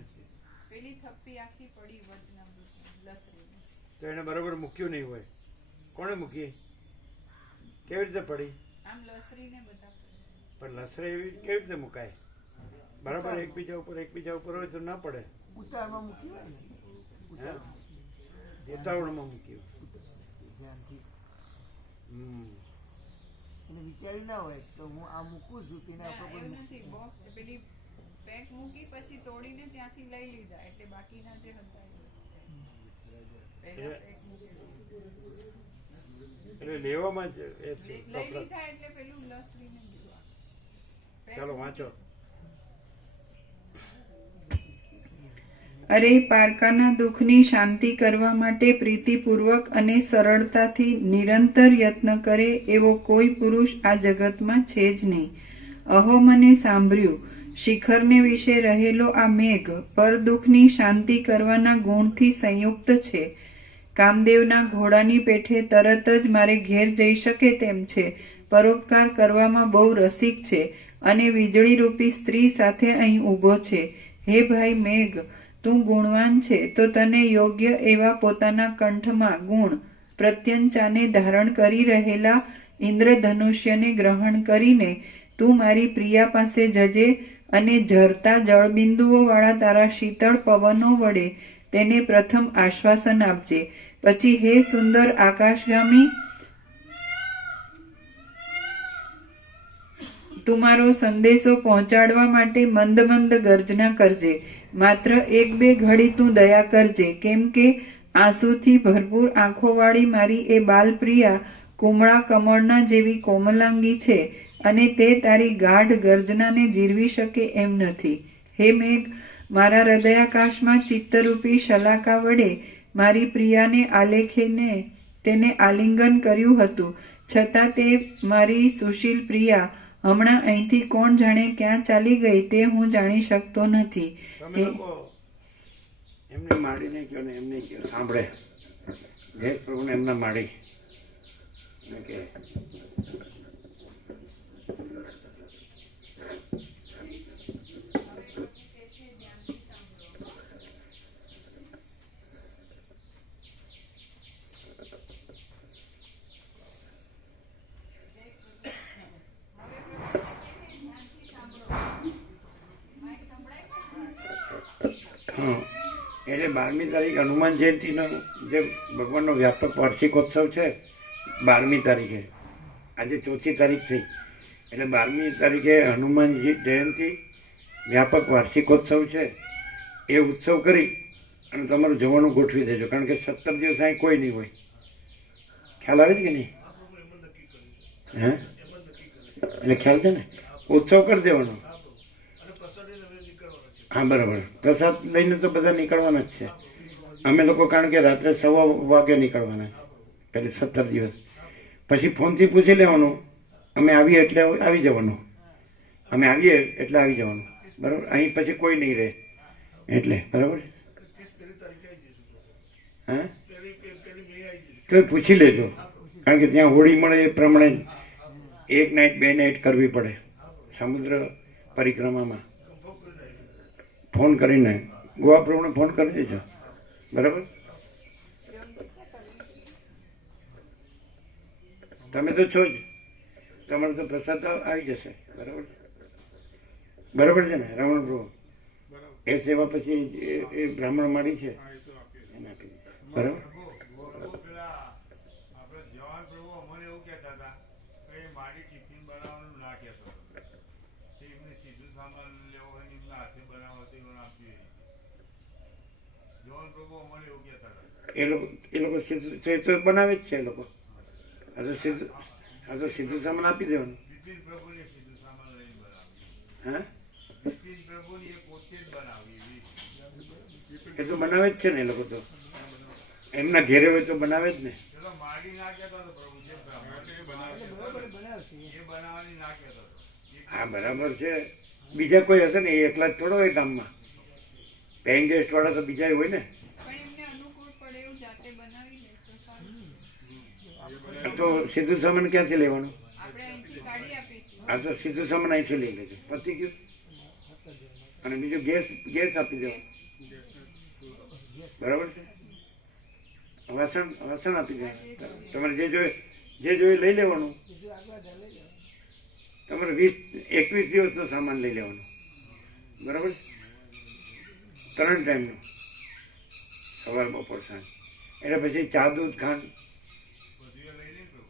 પેલી થપ્પી આખી પડી વચનામૃત લસરીની. તો એને બરોબર મૂક્યું નહીં હોય. કોણે મૂકી? કેવી રીતે પડી? આમ લસરીને બધા પડે. પણ લસરે એવી કેવી રીતે મુકાય? બરાબર એકબીજા ઉપર હોય તો ના પડે. ઉતારમાં મૂકી હોય ને ઉતારમાં ઉતાવળમાં મૂક્યું. ધ્યાનથી હમ. એને વિચાર્યું ના હોય તો હું આ મૂકું છું તેના ના, ઉપર એવું કોઈ નથી. બોક્સ પેલી પેક મૂકી પછી તોડીને ત્યાંથી લઈ લીધા એટલે બાકીના જે હતા એ. પહેલા પેક મૂકી એટલે લેવામાં જ એ છે લઈ તફડત. લીધા એટલે પેલું લસરીને દીધું. પેક ચાલો મૂકી. વાંચો. અરે પારકાના દુઃખની શાંતિ કરવા માટે પ્રીતિપૂર્વક અને સરળતાથી નિરંતર યત્ન કરે એવો કોઈ પુરુષ આ જગતમાં છે જ નહીં. અહો મને સાંભળ્યું, શિખરને વિશે રહેલો આ મેઘ પર દુઃખની શાંતિ કરવાના ગુણથી સંયુક્ત છે. કામદેવના ઘોડાની પેઠે તરત જ મારે ઘેર જઈ શકે તેમ છે. પરોપકાર કરવામાં બહુ રસિક છે અને વીજળીરૂપી સ્ત્રી સાથે અહીં ઊભો છે. હે ભાઈ મેઘ, તું ગુણવાન છે તો તને યોગ્ય એવા પોતાના કંઠમાં ગુણ પ્રત્યંચાને ધારણ કરી રહેલા ઇન્દ્રધનુષ્યને ગ્રહણ કરીને તું મારી પ્રિયા પાસે જજે અને ઝરતા જળબિંદુઓ વાળા તારા શીતળ પવનો વડે તેને પ્રથમ આશ્વાસન આપજે. પછી હે સુંદર આકાશગામી, તું મારો સંદેશો પહોંચાડવા માટે મંદ મંદ ગર્જના કરજે. માત્ર એક બે ઘડી તું દયા કરજે, કેમ કે આંસુથી ભરપૂર આંખોવાળી મારી એ બાલપ્રિયા કુમળા કમળના જેવી કોમલાંગી છે અને તે તારી ગાઢ ગર્જનાને જીરવી શકે એમ નથી. હે મેઘ, મારા હૃદયાકાશમાં ચિત્તરૂપી શલાકા વડે મારી પ્રિયાને આલેખીને તેને આલિંગન કર્યું હતું, છતાં તે મારી સુશીલ પ્રિયા હમણાં અહીંથી કોણ જાણે ક્યાં ચાલી ગઈ તે હું જાણી શકતો નથી. તમે લોકો એમને માડીને કહો ને એમને કહો સાંભળે જય પ્રભુને એમના માડી કે એટલે 12મી તારીખ હનુમાન જયંતિનો જે ભગવાનનો વ્યાપક વાર્ષિકોત્સવ છે 12મી તારીખે, આજે 4મી તારીખ થઈ એટલે 12મી તારીખે હનુમાનજી જયંતિ વ્યાપક વાર્ષિકોત્સવ છે. એ ઉત્સવ કરી અને તમારું જવાનું ગોઠવી દેજો, કારણ કે 17 દિવસ અહીં કોઈ નહીં હોય. ખ્યાલ આવે છે કે નહીં? હે એટલે ખ્યાલ છે ને? ઉત્સવ કરી દેવાનો. હા બરાબર, પ્રસાદ લઈને તો બધા નીકળવાના જ છે. અમે લોકો કારણ કે રાત્રે 1:15 વાગે નીકળવાના પહેલે 17 દિવસ. પછી ફોનથી પૂછી લેવાનું, અમે આવીએ એટલે આવી જવાનું, અમે આવીએ એટલે આવી જવાનું, બરાબર? અહીં પછી કોઈ નહીં રહે એટલે, બરાબર? હા તો પૂછી લેજો, કારણ કે ત્યાં હોળી મળે એ પ્રમાણે 1 નાઇટ 2 નાઇટ કરવી પડે સમુદ્ર પરિક્રમામાં. ફોન કરીને ગોવા પ્રભુને ફોન કરી દેજો, બરાબર? તમે તો છો જ, તમારો તો પ્રસાદ તો આવી જશે. બરાબર બરાબર છે ને રમણ પ્રભુ? બરાબર. એ સેવા પછી એ બ્રાહ્મણ માળી છે હા, એ તો આપીએ. એને આપી દે. બરાબર. પ્રભુ પેલા આપણે જવાન પ્રભુ અમને એવું કહેતા હતા કે એ મારી ટિફિન બનાવવાનું ના કહેતો હતો. તે એમને સીધું સામાન લેવો હોય ને એમના હાથે બનાવો તો એમને આપી જવાન પ્રભુ અમને એવું કહેતા હતા. એ લોકો સીધું બનાવે જ છે. એ લોકો આ તો સીધું સામાન આપી દેવાનું. બિપિન પ્રભુને સીધું સામાન લઈને બનાવી. હા, બિપિન પ્રભુની એ પોતે જ બનાવી એવી. એ તો બનાવે જ છે ને. એ લોકો તો એમના ઘેરે હોય તો બનાવે જ ને. ચલો મારી ના કહેતો હતો પ્રભુ જે બ્રાહ્મણ એ બનાવે બરોબર બનાવશે એ બનાવવાની ના કહેતો હતો. હા, બરાબર છે. બીજા કોઈ હશે ને, એ એકલા જ થોડો હોય ગામમાં. પેઇંગ ગેસ્ટ વાળા તો બીજા હોય ને. પણ એમને અનુકૂળ પડે એવું જાતે બનાવી લે તો સારું. આ તો સીધું સામાન ક્યાંથી લેવાનું? આપણે અહીંથી કાઢી આપીશું. આ તો સીધું સામાન અહીંથી લઈ લેજો. પતી ગયું. અને બીજું ગેસ આપી દો. બરાબર છે. વાસણ આપી દો. તમારે જે જોઈએ લઈ લેવાનું. બીજું આગળ લઈ લેવાનું. તમારે 21 દિવસનો સામાન લઈ લેવાનો. બરાબર છે. 3 ટાઈમનો, સવાર બપોર સાંજ. એટલે પછી ચા દૂધ ખાંડ બધું એ લઈ લઈને પ્રભુ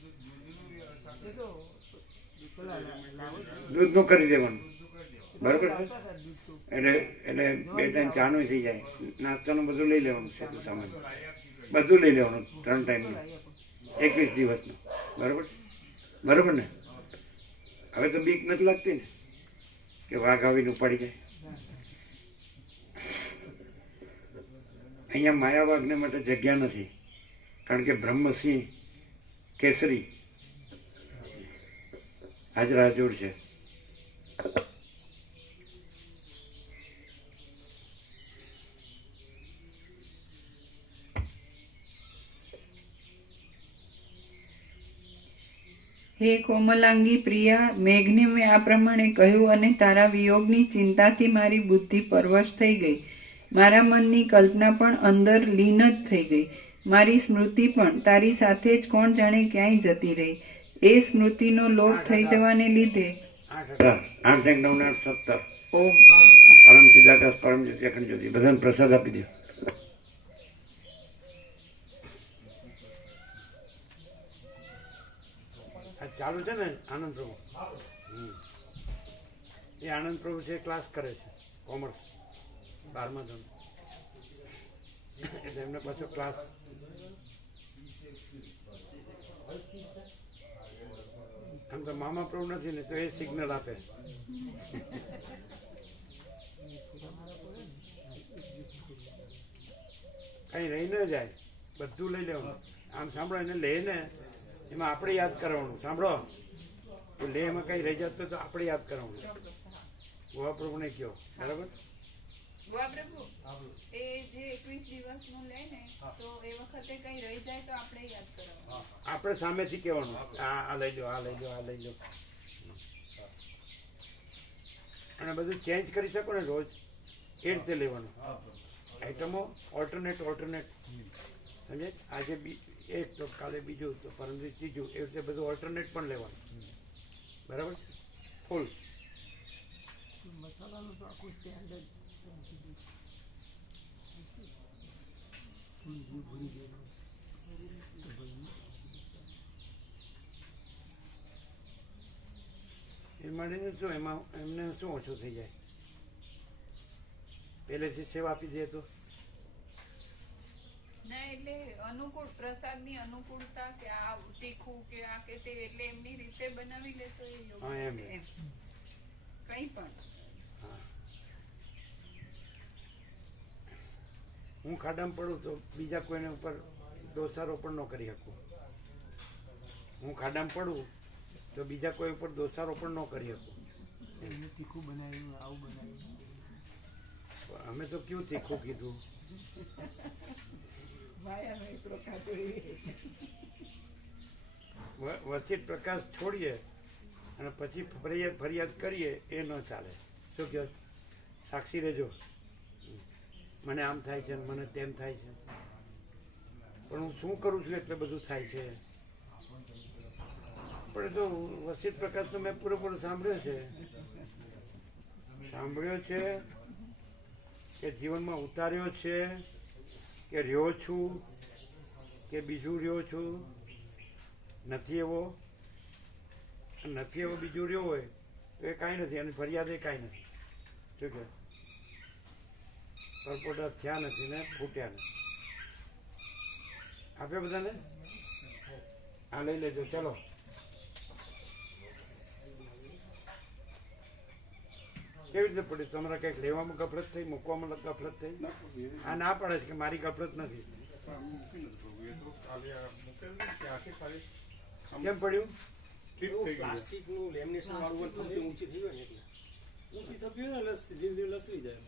દૂધનું વ્યવસ્થા એ તો પેલા લાવો છો. દૂધનું કરી દેવાનું. દૂધ કરી દેવાનું. બરાબર છે. લાવતા હતા દૂધ તો. એટલે 2 ટાઈમ ચાનું થઈ જાય. નાસ્તાનું બધું લઈ લેવાનું. સીધું સામાન લાઈ આપી કરી. બધું લઈ લેવાનું. 3 ટાઈમનું, લાવી આપો. 21 દિવસનું. બરાબર છે? બરાબર ને? હવે તો બીક નથી લાગતી ને કે વાઘ આવીને ઉપાડી જાય. અહીંયા માયા વાઘને માટે જગ્યા નથી, કારણ કે બ્રહ્મસિંહ કેસરી હાજર હાજર છે. હે કોમલાંગી પ્રિયા, મેઘને મેં આ પ્રમાણે કહ્યું અને તારા વિયોગની ચિંતાથી મારી બુદ્ધિ પરવશ થઈ ગઈ. મારા મનની કલ્પના પણ અંદર લીન જ થઈ ગઈ. મારી સ્મૃતિ પણ તારી સાથે જ કોણ જાણે ક્યાંય જતી રહી. એ સ્મૃતિનો લોપ થઈ જવાને લીધે 8 8 9 8 17 ઓમ પરમ ચિદાકાશ પરમ જ્યોતિ અખંડ જ્યોતિ બધાને પ્રસાદ આપી દો. ચાલુ છે ને આનંદ પ્રભુ? એ આનંદ પ્રભુ છે, ક્લાસ કરે છે કોમર્સ 12મા ધોરણ. એટલે એમને પાછો ક્લાસ આમ તો મામા પ્રભુ નથી ને તો એ સિગ્નલ આપે. કઈ રહી ન જાય, બધું લઈ લેવાનું. આમ સાંભળો, એને લે ને એમાં આપણે યાદ કરવાનું. સાંભળો, તો લે એમાં કઈ રહી જતું તો આપણે યાદ કરવાનું. ગોવા પ્રભુને કહો. બરાબર? ગોવા પ્રભુ, એ જે 21 દિવસનું લે ને તો એ વખતે કઈ રહી જાય તો આપણે યાદ કરવાનું. આપણે સામેથી કહેવાનું, આ લઈ લો, આ લઈ લો, આ લઈ લો. અને બધું ચેન્જ કરી શકો ને રોજ, એ રીતે લેવાનું. આઈટમો ઓલ્ટરનેટ સમજે? આજે એક તો કાલે બીજું તો પરમ દિવસે ત્રીજું, એ રીતે બધું ઓલ્ટરનેટ પણ લેવાનું. બરાબર છે? ફૂલ મસાલાનું તો આખું સ્ટેન્ડ જ ભૂલી ગયેલું. એ મળીને શું એમાં એમને શું ઓછું થઈ જાય? પહેલેથી સેવા આપી દે તો ના, એટલે અનુકૂળ પ્રસાદની અનુકૂળતા કે આ તીખું કે આ કે તે, એટલે એમની રીતે બનાવી લે તો એ યોગ્ય હા, એમ. છે એમ. કંઈ પણ હું ખાડામાં પડું તો બીજા કોઈને ઉપર દોષારોપણ ન કરી શકું. હું ખાડામાં પડું તો બીજા કોઈ ઉપર દોષારોપણ ન કરી શકું. એમને તીખું બનાવ્યું, આવું બનાવ્યું. અમે તો કેવું તીખું કીધું. માયાનો એકલો કાચો એ. વસિત પ્રકાશ છોડીએ અને પછી ફરિયાદ કરીએ એ ન ચાલે. શું કહો? સાક્ષી રહેજો, મને આમ થાય છે, મને તેમ થાય છે, પણ હું શું કરું છું એટલે બધું થાય છે. પણ તો વસિત પ્રકાશ તો મેં પૂરેપૂરો સાંભળ્યો છે કે જીવનમાં ઉતાર્યો છે કે રહ્યો છું કે બીજું રહ્યો છું, નથી એવો બીજું રહ્યો હોય તો એ કાંઈ નથી, અને ફરિયાદ એ કાંઈ નથી. શું કે પરપોટા થયા નથી ને ફૂટ્યા નથી. આપે બધાને આ લઈ લેજો. ચલો કેવી રીતે પડ્યું? તમારા કંઈક લેવામાં ગફલત થઈ, મૂકવામાં ગફલત થઈ? આ ના પડે છે કે મારી ગફલત નથી. કેમ પડ્યું? પ્લાસ્ટિકનું લેમિનેશન વાળું થપ્પી ઊંચી થઈ હોય ને એટલે ઊંચી થપ્પી હોય ને એટલે ધીરે ધીરે લસરી જાય.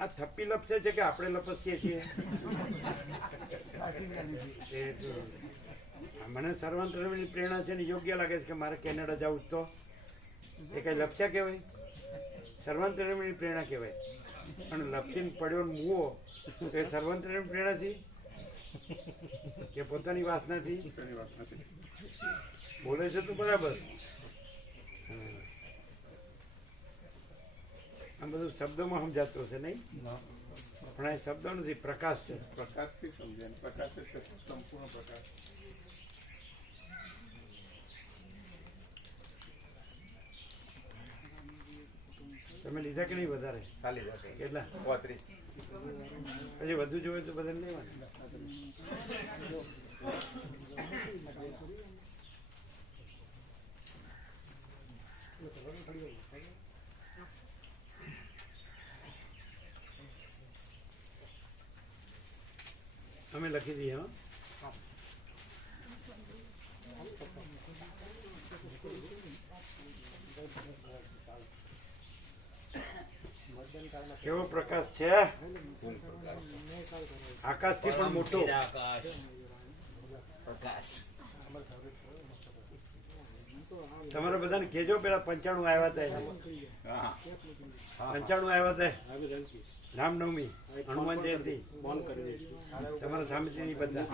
આ થપ્પી લપસે છે કે આપણે લપસીએ છીએ? મને સર્વાંતરની પ્રેરણા છે ને યોગ્ય લાગે છે કે મારે કેનેડા જવું તો એ કઈ લપસ્યા કહેવાય? સર્વાંતરની પ્રેરણા કહેવાય. અને લપસીને પડ્યો ને મૂવો તો એ સર્વાંતરની પ્રેરણાથી કે પોતાની વાસનાથી બોલે છે તો બરાબર. આમ બધું શબ્દોમાં સમજાતું હશે નહીં, પણ આ શબ્દો નથી, પ્રકાશ છે. પ્રકાશથી સમજાય. પ્રકાશ એટલે સંપૂર્ણ પ્રકાશ. તમે લીધા કે નહીં વધારે? કેટલા? 35. પછી વધુ જોઈએ તો બધાને લેવાનું. અમે લખી દઈએ. હા, કેવો પ્રકાશ છે? આકાશથી પણ મોટો. તમારે બધાને કહેજો પેલા 95 આવ્યા હતા. 95 આવ્યા હતા રામનવમી, હનુમાન જયંતિ, તમારા સામેથી બધા.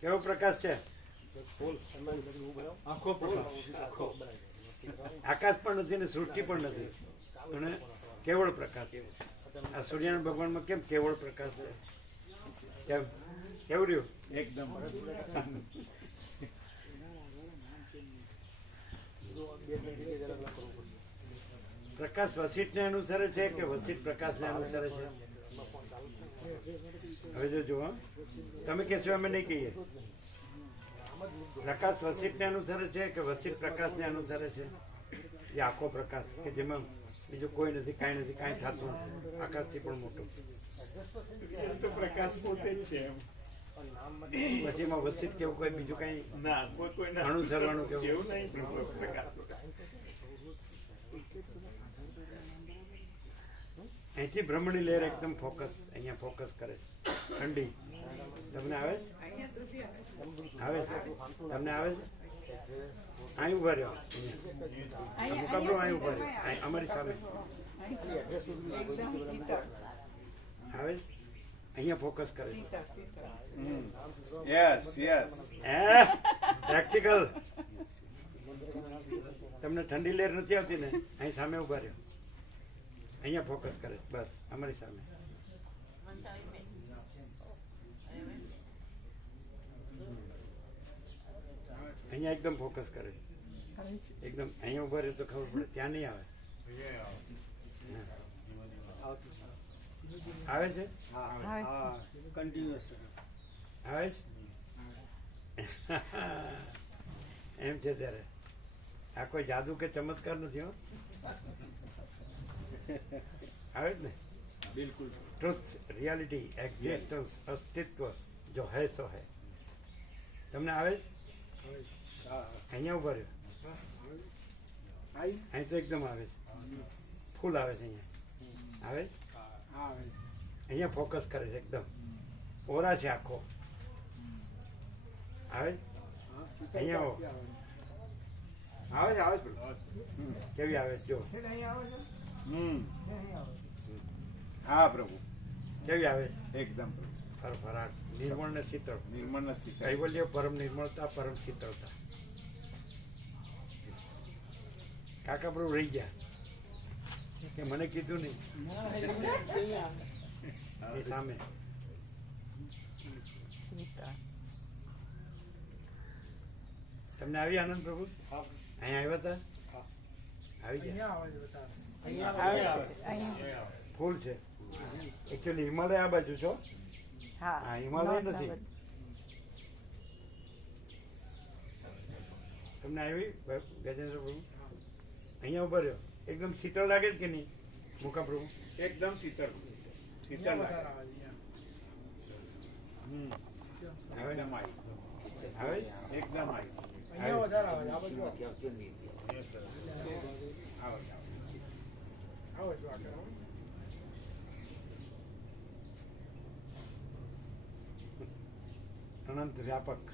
કેવો પ્રકાશ છે? આકાશ પણ નથી ને સૃષ્ટિ પણ નથી, અને કેવળ પ્રકાશ. આ સૂર્યનારાયણ ભગવાનમાં કેમ કેવળ પ્રકાશ છે? કેમ કેવું રહ્યું? એકદમ પ્રકાશ વસિષ્ઠને અનુસરે છે કે વસિષ્ઠ પ્રકાશને અનુસરે છે? હવે જોજો. હા, તમે કહેશો અમે નહીં કહીએ. પ્રકાશ વસિષ્ઠને અનુસરે છે કે વસિષ્ઠ પ્રકાશને અનુસરે છે? એ આખો પ્રકાશ કે જેમાં બીજું કોઈ નથી, કાંઈ નથી, કાંઈ થતું નથી, આકાશથી પણ મોટું. તો પ્રકાશ પોતે જ છે. પછી એમાં વસિષ્ઠ કેવું કોઈ બીજું કાંઈ ના, કોઈ અનુસરવાનું કેવું? એવું નહીં. પ્રકાશ અહીંથી બ્રહ્મણી લહેર એકદમ ફોકસ, અહીંયા ફોકસ કરે. ઠંડી તમને આવે છે? આવે છે? તમને આવે છે? અહીં ઉભા રહ્યો, મુકાબલો અહીં ઉભા રહ્યો, અમારી સામે આવે છે? અહીંયા ફોકસ કરે. Yes yes. પ્રેક્ટિકલ. તમને ઠંડી લહેર નથી આવતી ને? અહીં સામે ઉભા રહ્યો, અહીંયા ફોકસ કરે. બસ અમારી સામે. અહીંયા એકદમ ફોકસ કરે. એકદમ અહીંયા ઉભા રહે તો ખબર પડે, ત્યાં નહીં આવે. આવે છે? કન્ટિન્યુઅસ આવે છે? એમ છે ત્યારે આ કોઈ જાદુ કે ચમત્કાર નથી. હો, આવે જ ને? બિલકુલ. ટ્રુથ, રિયાલિટી, એક્ઝિસ્ટન્સ, અસ્તિત્વ જો હૈ સો હૈ. તમને આવે છે? અહીંયા ઉભા રહ્યો, અહીં તો એકદમ આવે છે, ફૂલ આવે છે. અહીંયા આવે છે? અહીંયા ફોકસ કરે છે, એકદમ ઓરા છે આખો. આવે છે? અહીંયા આવે છે? આવે છે? કેવી આવે છે? જો હા પ્રભુ, કેવી આવે? એકદમ પ્રભુ. ફરફરાટ, નિર્મળ ને શીતળ. નિર્મળ ને શીતળ. કૈવલ્ય પરમ નિર્મળતા, પરમ શીતળતા. કાકા પ્રભુ રહી ગયા કે મને કીધું નહીં એ સામે તમને આવી આનંદ પ્રભુ? અહીંયા આવ્યા હતા? આવી ગયા? ફૂલ છે એકચ્યુઅલી. હિમાલય આ બાજુ છો? હા, હિમાલય નથી. તમને આવી ગજેન્દ્ર પ્રભુ? અહીંયા ઉભા રહ્યો. એકદમ શીતળ લાગે છે કે નહીં મુકા પ્રભુ? એકદમ શીતળ. શીતળ લાગે. એકદમ આવી. આવે? એકદમ આવી. અનંત વ્યાપક.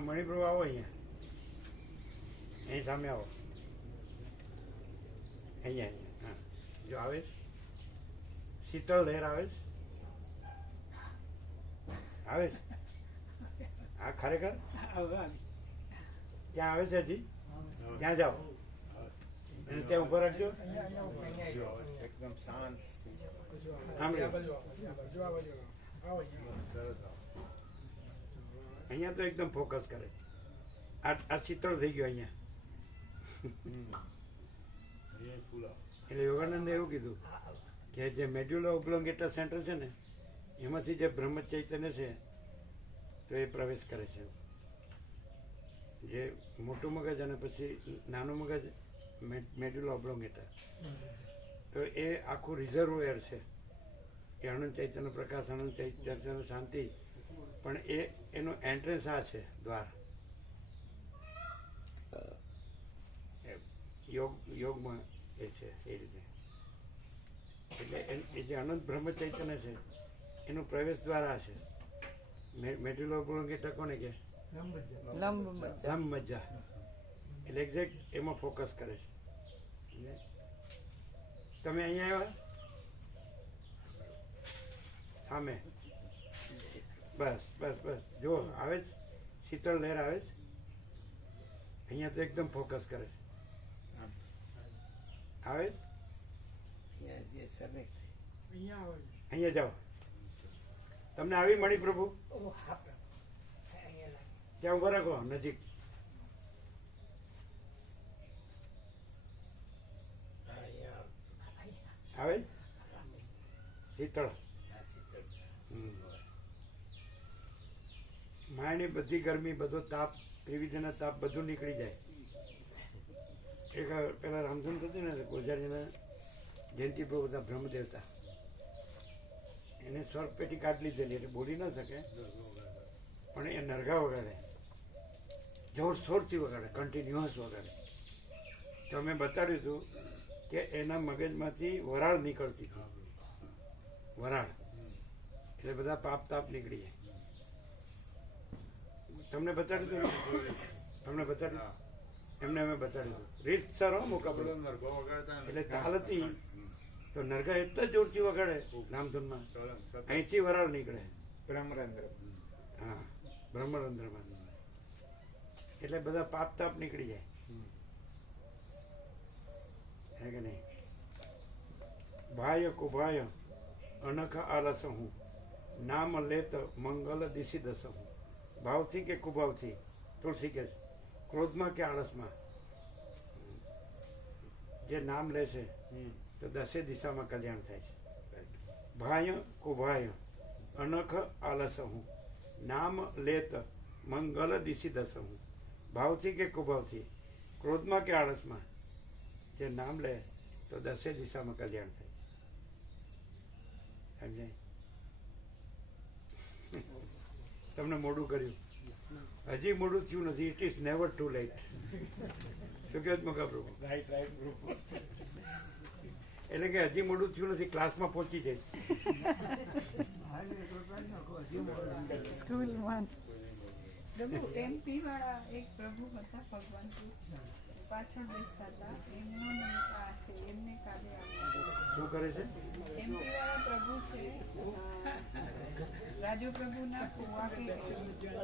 મણિપ્રભુ આવો અહીંયા, અહીં સામે આવો. અહીંયા અહીંયા હા, જો આવે શીતળ લહેર આવે છે. આવે છે હા, ખરેખર ત્યાં આવે છે હજી? ત્યાં જાઓ અને ત્યાં ઉભા રાખજો. એકદમ શાંત. આમ અહીંયા તો એકદમ ફોકસ કરે. આ શીતળ થઈ ગયો અહીંયા. એટલે યોગાનંદે એવું કીધું કે જે મેડ્યુલો ઓબ્લોંગેટા સેન્ટર છે ને એમાંથી જે બ્રહ્મ ચૈતન્ય છે તો એ પ્રવેશ કરે છે. જે મોટું મગજ અને પછી નાનું મગજ મેડ્યુલો ઓબ્લોંગેટા, તો એ આખું રિઝર્વોયર છે. એ અનંત ચૈતન્ય પ્રકાશ, અનંત ચૈતન્ય શાંતિ, પણ એનું એન્ટ્રન્સ આ છે દ્વાર. યોગમાં એ છે એ રીતે. એટલે એ જે અનંત બ્રહ્મ ચૈતન્ય છે એનું પ્રવેશ દ્વાર આ છે. મેડ્યુલો ઓબ્લોંગેટા કોને કે? લંબ મજ્જા. એટલે એક્ઝેક્ટ એમાં ફોકસ કરે છે. તમે અહીંયા આવ્યા સામે? બસ બસ બસ, જુઓ આવે જ શીતળ લહેર આવે જ. અહીંયા તો એકદમ ફોકસ કરે છે. આવે અહીંયા જાઓ. તમને આવી મણી પ્રભુ? ત્યાં ઉભા રાખો નજીક. આવે શીતળ. માયની બધી ગરમી, બધો તાપ, ત્રિવિધના તાપ બધું નીકળી જાય. એક પેલા રામધૂન થતી ને ગોજારીના જયંતિ પર બધા બ્રહ્મદેવતા, એને સ્વર્ગ પેટી કાઢી લીધેલી એટલે બોલી ન શકે, પણ એ નરગા વગાડે, જોરશોરથી વગાડે, કન્ટિન્યુઅસ વગાડે. તો મેં બતાડ્યું હતું કે એના મગજમાંથી વરાળ નીકળતી હતી. વરાળ એટલે બધા પાપ તાપ નીકળી જાય. તમને બતાડ્યું હતું? તમને બતાડ્યું? એમને અમે બતાડ્યું હતું. રીત સર મોકા એટલે તાલ હતી તો નરગા એટલા જોરથી વગાડે રામધૂનમાં, અહીંથી વરાળ નીકળે બ્રહ્મરંધ્ર. હા, બ્રહ્મરંધ્રમાં. એટલે બધા પાપ તાપ નીકળી જાય. હે કે નહીં? ભાય કુભાય અનખ આલસ હું, નામ લેત મંગલ દિશી દસ હું. ભાવથી કે કુભાવથી, તુલસી કે ક્રોધમાં કે આળસમાં જે નામ લે છે તો દસે દિશામાં કલ્યાણ થાય છે. ભાય કુભાય અનખ આલસ હું, નામ લેત મંગલ દિશી દસ હું. ભાવથી કે કુભાવથી, ક્રોધમાં કે આળસમાં જે નામ લે તો દસે દિશામાં કલ્યાણ થાય. સમજાય? તમને મોડું કર્યું, હજી મોડું થયું નથી. It is never too late. શું કહે મગા પ્રભુ? રાઈટ રાઈટ પ્રભુ. એટલે કે હજી મોડું થયું નથી, ક્લાસમાં પહોંચી જાય. પ્રભુ એમપી વાળા એક પ્રભુ હતા ભગવાન પાછળ બેસતા હતા એમનો નામ આ છે એમને કાલે આવ્યા શું કરે છે? એમપી વાળા પ્રભુ છે રાજુ પ્રભુના કુવા કે છે.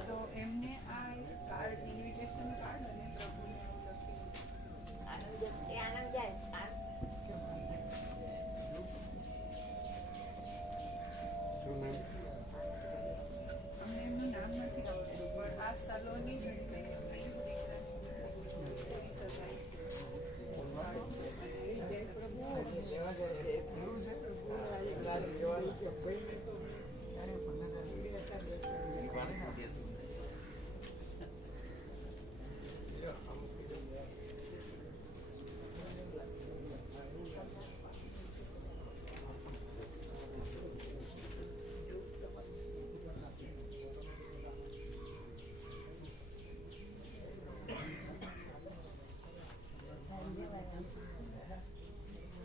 તો એમને આ કાર્ડ ઇન્વિટેશન કાર્ડ અને પ્રભુને એવું લખ્યું. શું નામ? અમને એમનું નામ નથી આવડતું પણ આ સાલોની ઘડી લેવા જાય છે એક ગુરુ છે એક લાલ જવાનું છે ભાઈ ત્યારે 15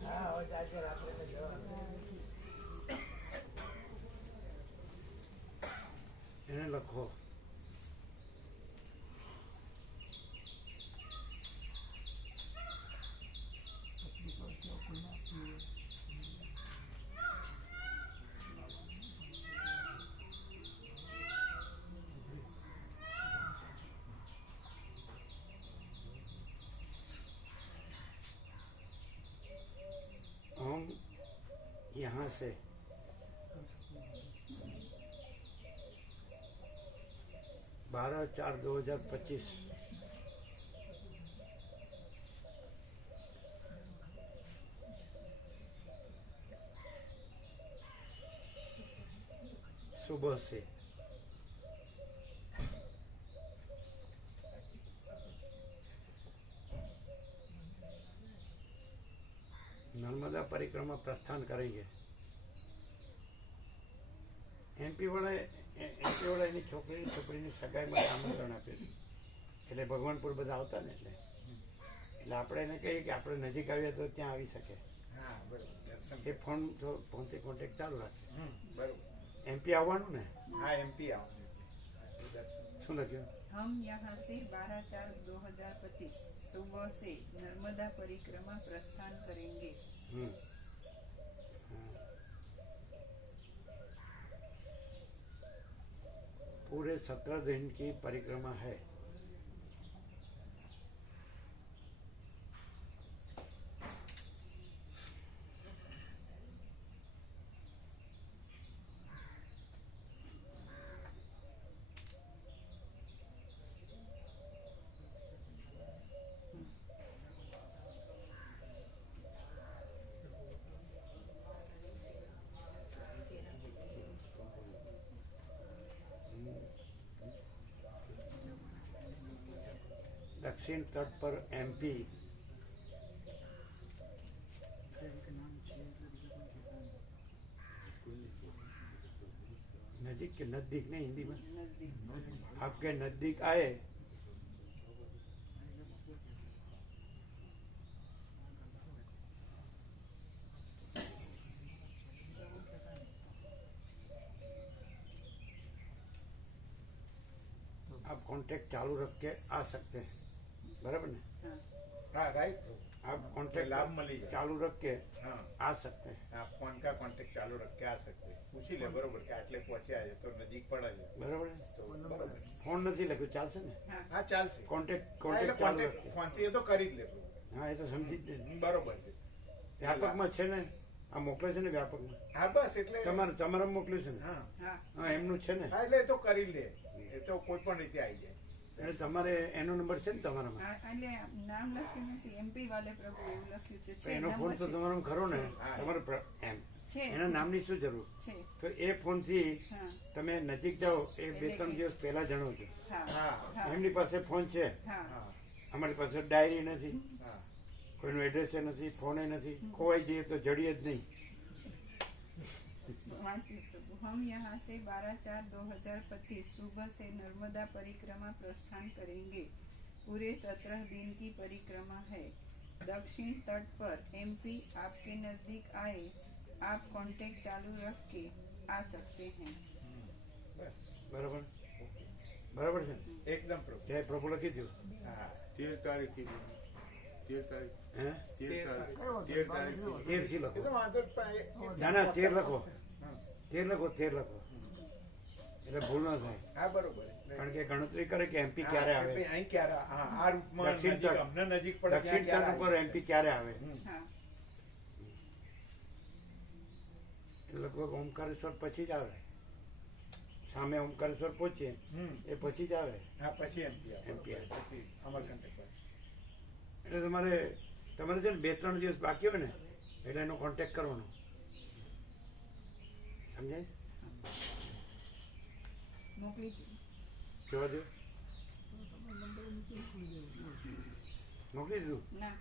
હા હવે આજે રાત્રે જવાનું એને લખો. हम यहाँ से 12/4/2025 सुबह से नर्मदा परिक्रमा प्रस्थान करेंगे. એમપી વાળા એની છોકરીની સગાઈમાં આમંત્રણ આપ્યું હતું. એટલે ભગવાનપુર બધા આવતા ને એટલે આપણે એને કહીએ કે આપણે નજીક આવીએ તો ત્યાં આવી શકે. હા બરોબર. એ ફોનથી કોન્ટેક્ટ ચાલુ રાખે. બરોબર. એમપી આવવાનું ને? હા એમપી આવવાનું. શું લખ્યું? हम यहाँ से 12/4/2025 सुबह से नर्मदा परिक्रमा प्रस्थान करेंगे. पूरे 17 दिन की परिक्रमा है. दक्षिण तट पर एमपी नजीक के नजदीक नहीं हिंदी में नजदीक आपके नजदीक आए आप कांटेक्ट चालू रख के आ सकते हैं. बराबर ने? हाँ राइट. आप कांटेक्ट लाभ मिली जाए. चालू रख के हाँ आ सकते हैं. आप फोन का कांटेक्ट चालू रख के आ सकते हैं. पूछी ले बरोबर કે આટલે પહોંચ્યા છે તો નજીક પડે છે. બરાબર ને? તો બરોબર. ફોન નથી લખ્યું, ચાલશે ને? હા ચાલશે. કોન્ટેક્ટ હા, એટલે કોન્ટેક્ટ ચાલુ કોન્ટેક્ટ રાખીએ. ફોનથી એ તો કરી જ લેશું. હા, એ તો સમજી જ ને. બરોબર છે. વ્યાપકમાં છે ને, આ મોકલે છે ને વ્યાપકમાં. હા બસ એટલે તમારે મોકલ્યું છે ને? હા હા હા, એમનું છે ને. હા એટલે એ તો કરી લે. એ તો કોઈ પણ રીતે આવી જાય. એટલે તમારે એનો નંબર છે ને તમારામાં? એટલે નામ લખ્યું નથી એમપી વાલે પ્રભુ એવું લખ્યું છે. તો એનો ફોન તો તમારામાં ખરો ને? તમારે એમ છે એના નામની શું જરૂર? છે. તો એ ફોનથી હા તમે નજીક જાઓ એ 2-3 દિવસ પહેલા જણાવજો. હા હા હા એમની પાસે ફોન છે, હા હા અમારી પાસે ડાયરી નથી, હા કોઈનું એડ્રેસ નથી, ફોન નથી. ખોવાઈ જઈએ તો જડીએ જ નહીં. वाक्य प्रभु हम यहाँ से 12/4/2025 सुबह से नर्मदा परिक्रमा प्रस्थान करेंगे. पूरे 17 दिन की परिक्रमा है. दक्षिण तट पर एमपी आपके नजदीक आए. आप कांटेक्ट चालू रख के आ सकते हैं. બરાબર બરાબર છે ને? એકદમ પ્રભુ. જય પ્રભુ લખી દો. હા 13 તારીખે 13 તારીખ હે 13 કયો તારીખ વાંધો નહીં, 13 તારીખ 13 થી એ લખો. તો વાંધો જ પણ ના ના 13 લખો. હા. 13 લખો 13 લખો એટલે ભૂલ ન થાય. હા બરોબર. કારણ કે ગણતરી કરે કે એમપી ક્યારે આવે, અહીં ક્યારે હા આ રૂટમાં દક્ષિણ નજીક તટ. અમને નજીક પડે ત્યાં દક્ષિણ ક્યારે તટ ઉપર આવી એમપી ક્યારે આવે હમ. હા એ લગભગ ઓમકારેશ્વર પછી જ આવે. સામે ઓમકારેશ્વર પહોંચીએ હમ. એ પછી જ આવે. હા પછી એમપી MP આવે. પછી અમરકંટક પર. એટલે તમારે છે ને 2-3 દિવસ બાકી હોય ને એટલે એનો કોન્ટેક્ટ કરવાનો. સમજાય? મોકલી જોવા દો. મોકલી દીધું. ના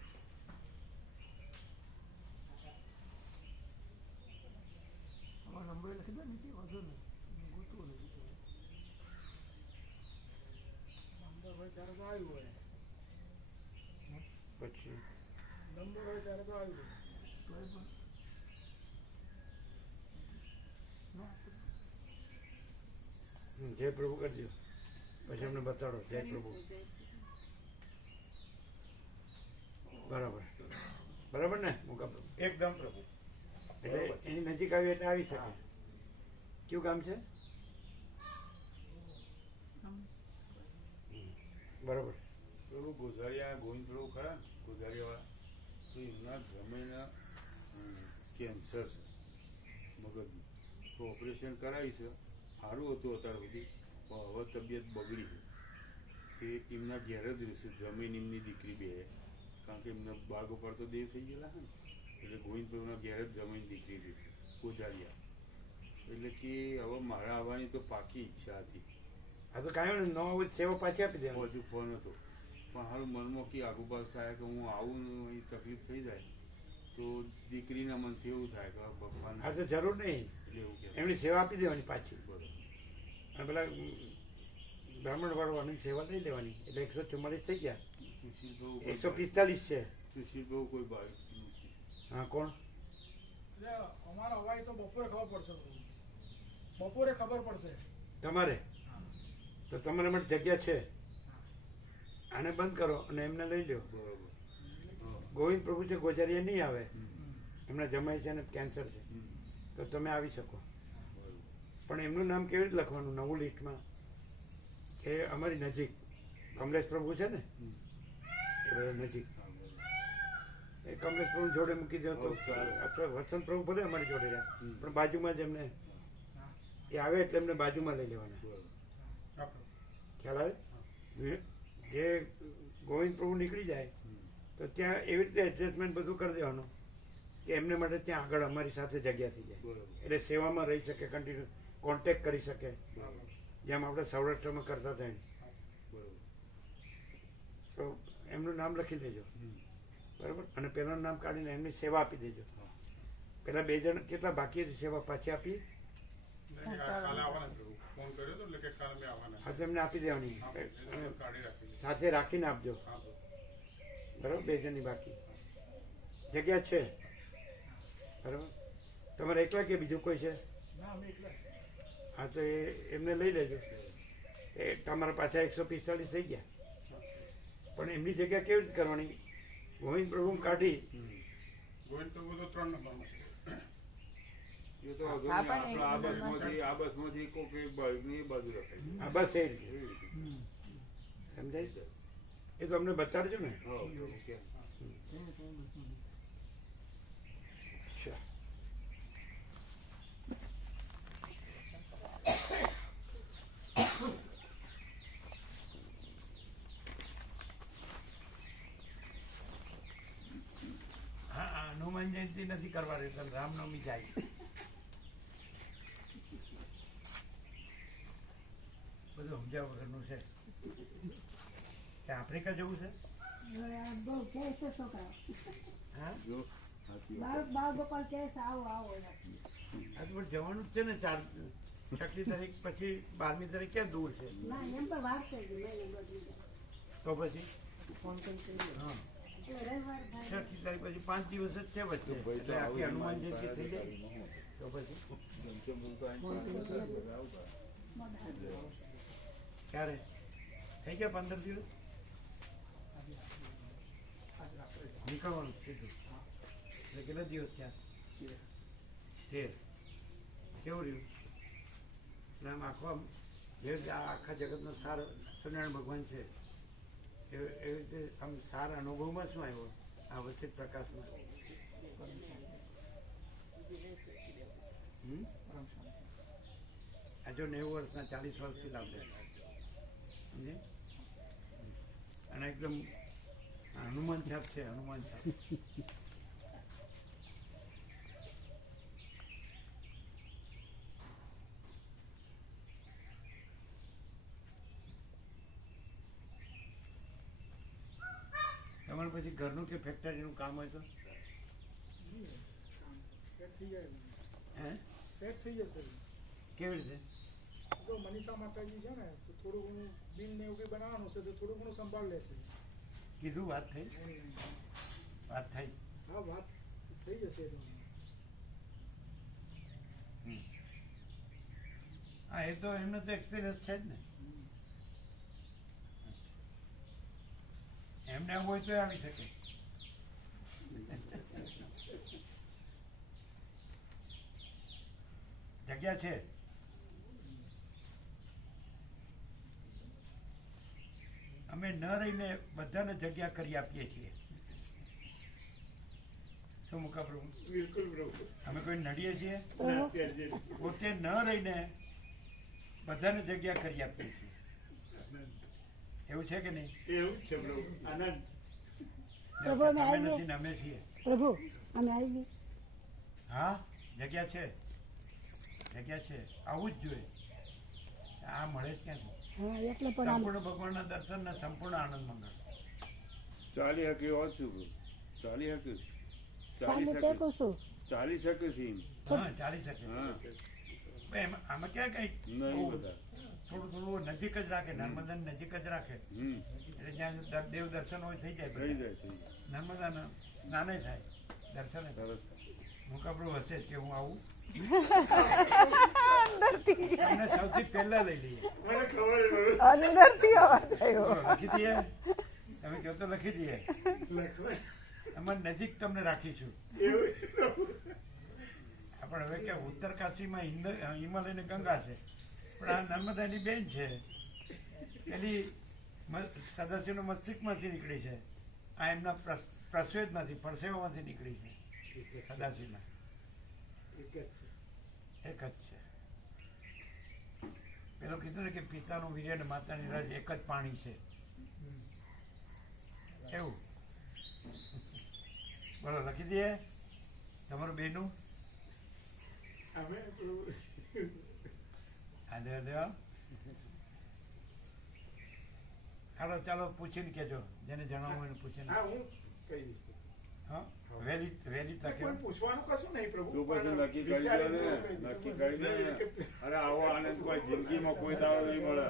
અમારો નંબર લખી દો નીચે, વાંધો નહીં, ગોતવું નથી. નંબર હોય ત્યારે તો આવ્યું હોય, પછી નંબર હોય ત્યારે તો આવ્યું હોય. જય પ્રભુ કરજો. પછી અમને બતાડો જય પ્રભુ. બરાબર બરાબર ને મુકા પ્રભુ? એકદમ પ્રભુ. એટલે એની નજીક આવી એટલે આવી શકે. કયું કામ છે? બરાબર. પ્રભુ ગોઝારિયા ગોવિંદ પ્રભુ ખરા ને ગોઝારિયાવાળા, તો એમના જમીનના કેન્સર છે મગજનું. તો ઓપરેશન કરાવી છે, સારું હતું અત્યાર સુધી, પણ હવે તબિયત બગડી છે. તે એમના ઘેર જ રહેશે, જમીન એમની દીકરી બે, કારણ કે એમના બાગ ઉપર તો દેવ થઈ ગયેલા છે ને, એટલે ગોવિંદ પ્રભુના ઘેર જ જમીન દીકરી રહેશે ગોઝારિયા. એટલે કે હવે મારા આવવાની તો પાકી ઈચ્છા હતી. આ તો કાંઈ ન આવું સેવા પાછી આપી દે. હજુ ફોન હતો પણ હારું મનમાં કે આગુ પાછું થાય કે હું આવું ને અહીં તકલીફ થઈ જાય તો દીકરીના મનથી એવું થાય કે ભગવાન આ તો જરૂર નહીં. એટલે એવું કે એમની સેવા આપી દેવાની પાછી. બરોબર. અને પેલા બ્રાહ્મણ વાળવાની સેવા લઈ લેવાની એટલે 144 થઈ ગયા. સુશીલ બહુ 145 છે. સુશીલ બહુ કોઈ બાવીસ નથી. હા કોણ? એટલે અમારા હવાઈ તો બપોરે ખબર પડશે પ્રભુ. બપોરે ખબર પડશે. તમારે? તો તમારા માટે જગ્યા છે. આને બંધ કરો અને એમને લઈ લો. બરોબર. હા. ગોવિંદ પ્રભુ છે ગોઝારિયા નહીં આવે. હમ. એમના જમાઈ છે અને કેન્સર છે. હમ. તો તમે આવી શકો. બરોબર. પણ એમનું નામ કેવી રીતે લખવાનું નવું લિસ્ટમાં? કે અમારી નજીક કમલેશ પ્રભુ છે ને હમ. એ બધા નજીક. હા, બરોબર. એ કમલેશ પ્રભુ જોડે મૂકી દો તો ચાલે. અથવા વસંત પ્રભુ ભલે અમારી જોડે રહ્યા હમ. પણ બાજુમાં જ એમને એ આવે એટલે એમને બાજુમાં લઈ લેવાના. બરોબર. ખ્યાલ આવે? જે ગોવિંદ પ્રભુ નીકળી જાય હમ. તો ત્યાં એવી રીતે એડજસ્ટમેન્ટ બધું કરી દેવાનું કે એમને માટે ત્યાં આગળ અમારી સાથે જગ્યા થઈ જાય. બરોબર. એટલે સેવામાં રહી શકે, કન્ટિન્યુ કોન્ટેક્ટ કરી શકે, બરોબર. જેમ આપણે સૌરાષ્ટ્રમાં કરતા હતા એમ. બરોબર. તો એમનું નામ લખી દેજો. હમ. બરાબર? અને પેલાનું નામ કાઢીને એમની સેવા આપી દેજો. હા. પેલા 2 જણ કેટલા બાકી હતી સેવા પાછી આપી? કાલે આવવાના જ ફોન કર્યો હતો એટલે કે કાલે મેં આવવાના હા તો એમને આપી દેવાની અને કાઢી રાખી સાથે રાખીને આપજો. હા બરાબર? 2 જણની બાકી જગ્યા છે. બરાબર? તમારે એકલા કે બીજું કોઈ છે? ના અમે એટલે હા તો એમને લઈ લેજો. એ તમારા પાછા 145 થઈ ગયા. પણ એમની જગ્યા કેવી રીતે કરવાની? ગોવિંદ પ્રભુ કાઢી હમ. ગોવિંદ પ્રભુ તો 3 નંબરમાં છે. એ તો વાંધો નહીં. આપણે આ બસમાંથી કોઈક એક બાજુની એ બાજુ રખાય. હા બસ એ રીતે. એવી રીતે. સમજાય? એ તો અમને બતાડજો ને. હા, પ્રભુ કે અચ્છા. હા હનુમાન જયંતિ નથી કરવાની એટલે રામનવમી જાય. બધું સમજાવ વગરનું છે. આફ્રિકા જવું છે? બહુ કહે છે છોકરા હા જો સાચી વાત. બાળ ગોપાલ કહે છે આવો આવો આ તો પણ જવાનું જ છે ને. 6મી તારીખ પછી 12મી તારીખ ક્યાં દૂર છે? ના એમ પણ વાર છે જ મહિને બદલી તો પછી ફોન કરી કહીએ હા એટલે રવિવાર થાય 6મી તારીખ પછી 5 દિવસ જ છે વચ્ચે. ભાઈ તો એટલે આખી આવું હનુમાન મારી જયંતિ થઈ પાસે જાય તો પછી ગમતો બોલતો અહીં પાસે બધા આવતા. મોડા. ક્યારે થઈ ગયા 15 દિવસ નીકળવાનું સીધું એટલે કેટલા દિવસ થયા 13 કેવું રહ્યું એટલે આમ આખો જે આખા જગતનો સાર સત્યનારાયણ ભગવાન છે એવી રીતે આમ સાર અનુભવમાં શું આવ્યો આ વચ્ચે પ્રકાશમાં આ જો 90 વર્ષના 40 વર્ષથી લાભ લે સમજે અને એકદમ હનુમાન છાપ છે હનુમાન છાપ તમારે પછી ઘરનું કે ફેક્ટરીનું કામ હોય તો સેટ થઈ જાય હે સેટ થઈ જશે કેવી રીતે જો મનીષા માતાજી છે ને તો થોડું ઘણું બિલ ને એવું કંઈ બનાવવાનું છે તો થોડું ઘણું સંભાળ લેશે કીધું વાત થઈ હા વાત થઈ જશે એ તો. હા એ તો એમનો તો એક્સપિરિયન્સ છે જ ને એમને આમ હોય તો આવી શકે જગ્યા છે અમે ન રહીને બધાને જગ્યા કરી આપીએ છીએ શું મુકા પ્રભુ બિલકુલ પ્રભુ અમે કોઈ નડીએ છીએ પોતે ન રહીને બધાને જગ્યા કરી આપીએ છીએ એવું છે કે નહીં એવું જ છે પ્રભુ આનંદ પ્રભુ, અમે તમે આવીએ. નથી ને અમે છીએ પ્રભુ અમે આવી હા જગ્યા છે આવું જ જોઈએ આ મળે જ ક્યાંથી હા એટલે પણ આમ સંપૂર્ણ ભગવાનના દર્શન ને સંપૂર્ણ આનંદ મંગળ ચાલી શકે વાત શું કરું ચાલી શકે સામે તે કહું છું ચાલી શકે છે એમ હા ચાલી શકે હા આમાં ક્યાં કઈ નહીં બધા થોડું નજીક જ રાખે નર્મદા નજીક જ રાખે એટલે જ્યાં દેવ દર્શન હોય થઈ જાય થઈ બધા. જાય નર્મદાના સ્નાને થાય દર્શન સરસ હું કપડું હશે જ કે હું આવું તમને સૌથી પહેલા લઈ લઈએ મને ખબર છે પ્રભુ. અંદરથી અવાજ આવ્યો બોલો, લખી દઈએ તમે કહો તો લખી દઈએ લખવા અમારે નજીક તમને રાખીશું એવું છે પ્રભુ. આપણે હવે કે ઉત્તર કાશીમાં હિમાલય ને ગંગા છે પણ આ નર્મદાની બેન છે પેલી સદસ્યનું મસ્તિષ્કમાંથી નીકળી છે આ એમના પ્રસ્વેદમાંથી પરસેવામાંથી નીકળી છે સદાશિવના એક જ છે પેલું કીધું ને કે પિતાનું વીર્ય અને માતાની રજ એક જ પાણી છે એવું બોલો લખી દઈએ તમારું બેનું અમે પ્રભુ આ દેવા હાલો ચાલો પૂછીને કેજો જેને જણાવવું હોય એને પૂછીને હા હું કહી દઈશ હા વહેલી તકે કોઈ પૂછવાનું કશું નહીં પ્રભુ તું પછી પણ નક્કી કરી દે ને વિચારીને નક્કી કરી દે ને અરે આવો આનંદ કોઈ જિંદગીમાં કોઈ દાડો નહીં મળે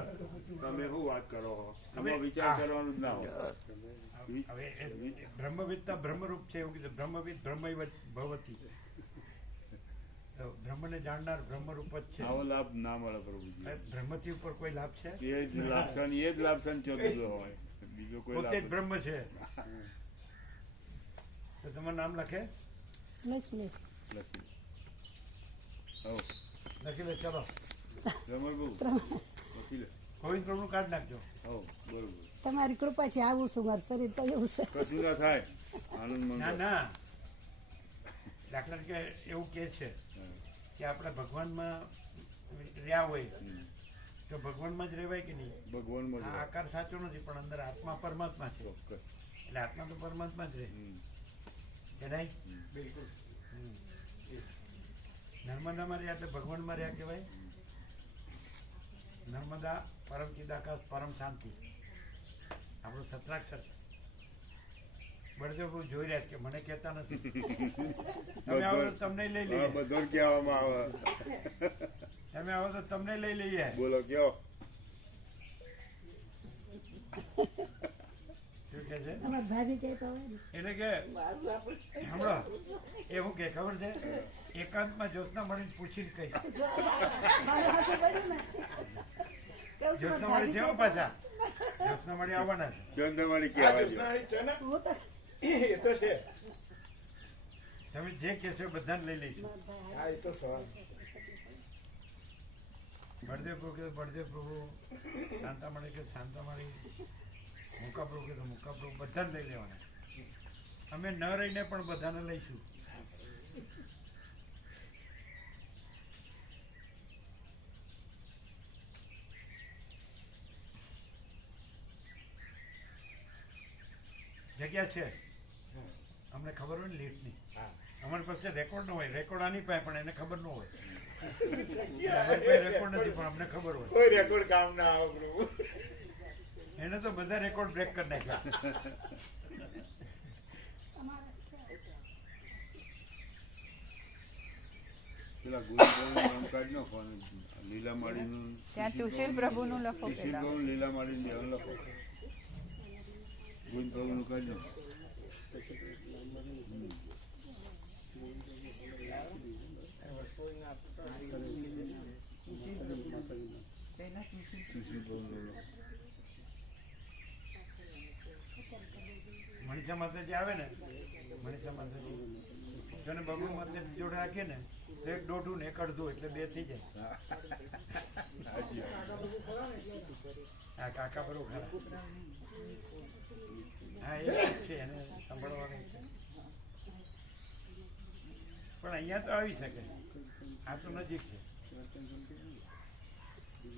તમે શું વાત કરો આમાં વિચાર કરવાનું જ ના હોય હવે બ્રહ્મવિદતા બ્રહ્મરૂપ છે એવું કીધું બ્રહ્મવિદ બ્રહ્મૈવ ભવતી તો બ્રહ્મને જાણનાર બ્રહ્મરૂપ જ છે આવો લાભ ના મળે પ્રભુજી બ્રહ્મથી ઉપર કોઈ લાભ છે એ જ લાભ છે ને એ જ લાભ છે ને ચોથો હોય બીજો કોઈ પોતે જ લાભ બ્રહ્મ છે તો તમારું નામ લખે લખી લે લખી લખી લે ચલો રમણ બહુ લખી લે ગોવિંદ પ્રભુનું કાર્ડ નાખજો બરોબર તમારી કૃપાથી આવું છું મારું શરીર તો એવું છે કશું ના થાય આનંદ ના મંગળ ના દાખલા તરીકે એવું કે છે કે આપણે ભગવાનમાં રહ્યા હોય તો ભગવાનમાં જ રહેવાય કે નહીં ભગવાનમાં આ આકાર સાચો નથી પણ અંદર આત્મા પરમાત્મા છે ચોક્કસ એટલે આત્મા તો પરમાત્મા જ રહે કે નહીં બિલકુલ નર્મદામાં રહ્યા એટલે ભગવાનમાં રહ્યા કહેવાય નર્મદા પરમ ચિદાકાશ પરમ શાંતિ આપણું સત્રાક્ષર બળદેવ જોઈ રહ્યા છે કે મને કહેતા નથી તમે આવો તો તમને લઈ લઈએ બધો કહેવામાં આવે તમે આવો તો તમને લઈ લઈએ બોલો કયો શું કે છે અમારા ભાભી કહેતા હોય ને એટલે કે સાંભળો એ હું કે ખબર છે એકાંતમાં જ્યોત્સના મળીને પૂછીને કહીશ મારે પાસે પડ્યું ને જ્યોત્સનાવાળી છે હો પાછા. જ્યોત્સનાવાળી આવવાના છે. ચંદમાળી આ કહેવાય જ્યોત્સનાવાળી છે ને હું તો એ તો છે. તમે જે કહેશો એ બધાને લઈ લઈશું. હા, એ તો સવાલ. બળદેવ પ્રભુ કે બળદેવ પ્રભુ, શાંતામણી કે શાંતામણી, મુકા પ્રભુ કે મુકા પ્રભુ, બધાને લઈ લેવાના. અમે ન રહીને પણ બધાને લઈશું. જગ્યા છે અમને ખબર હોય ને લિફ્ટની. હા. અમારી પાસે રેકોર્ડ ન હોય. રેકોર્ડ આની પાસે પણ એને ખબર ન હોય. અમારી પાસે રેકોર્ડ નથી પણ અમને ખબર હોય. કોઈ રેકોર્ડ કામ ના આવે પ્રભુ. એને તો બધા રેકોર્ડ બ્રેક કરી નાખ્યા. પેલા ગુરુજીનું નામ કાઢી નાખો અને લીલામાળીનું ત્યાં સુશીલ પ્રભુનું લખો સુશીલ પેલા. પ્રભુ લીલામાળીનું દેવાનું લખો. ગુરુ પ્રભુનું કાઢી નાખો. સુશીલ પ્રભુનું લખો. મનીષા માતાજી આવે ને, મનીષા માતાજી જોને બબલુ માતાજી જોડે રાખીએ ને તો એક દોઢું ને એક અડધું એટલે બે થઈ જાય. હા, કાકા બરોબર ખરા. હા, એ જ છે એને સંભાળવાનું છે. પણ અહીંયા તો આવી શકે. આ તો નજીક છે.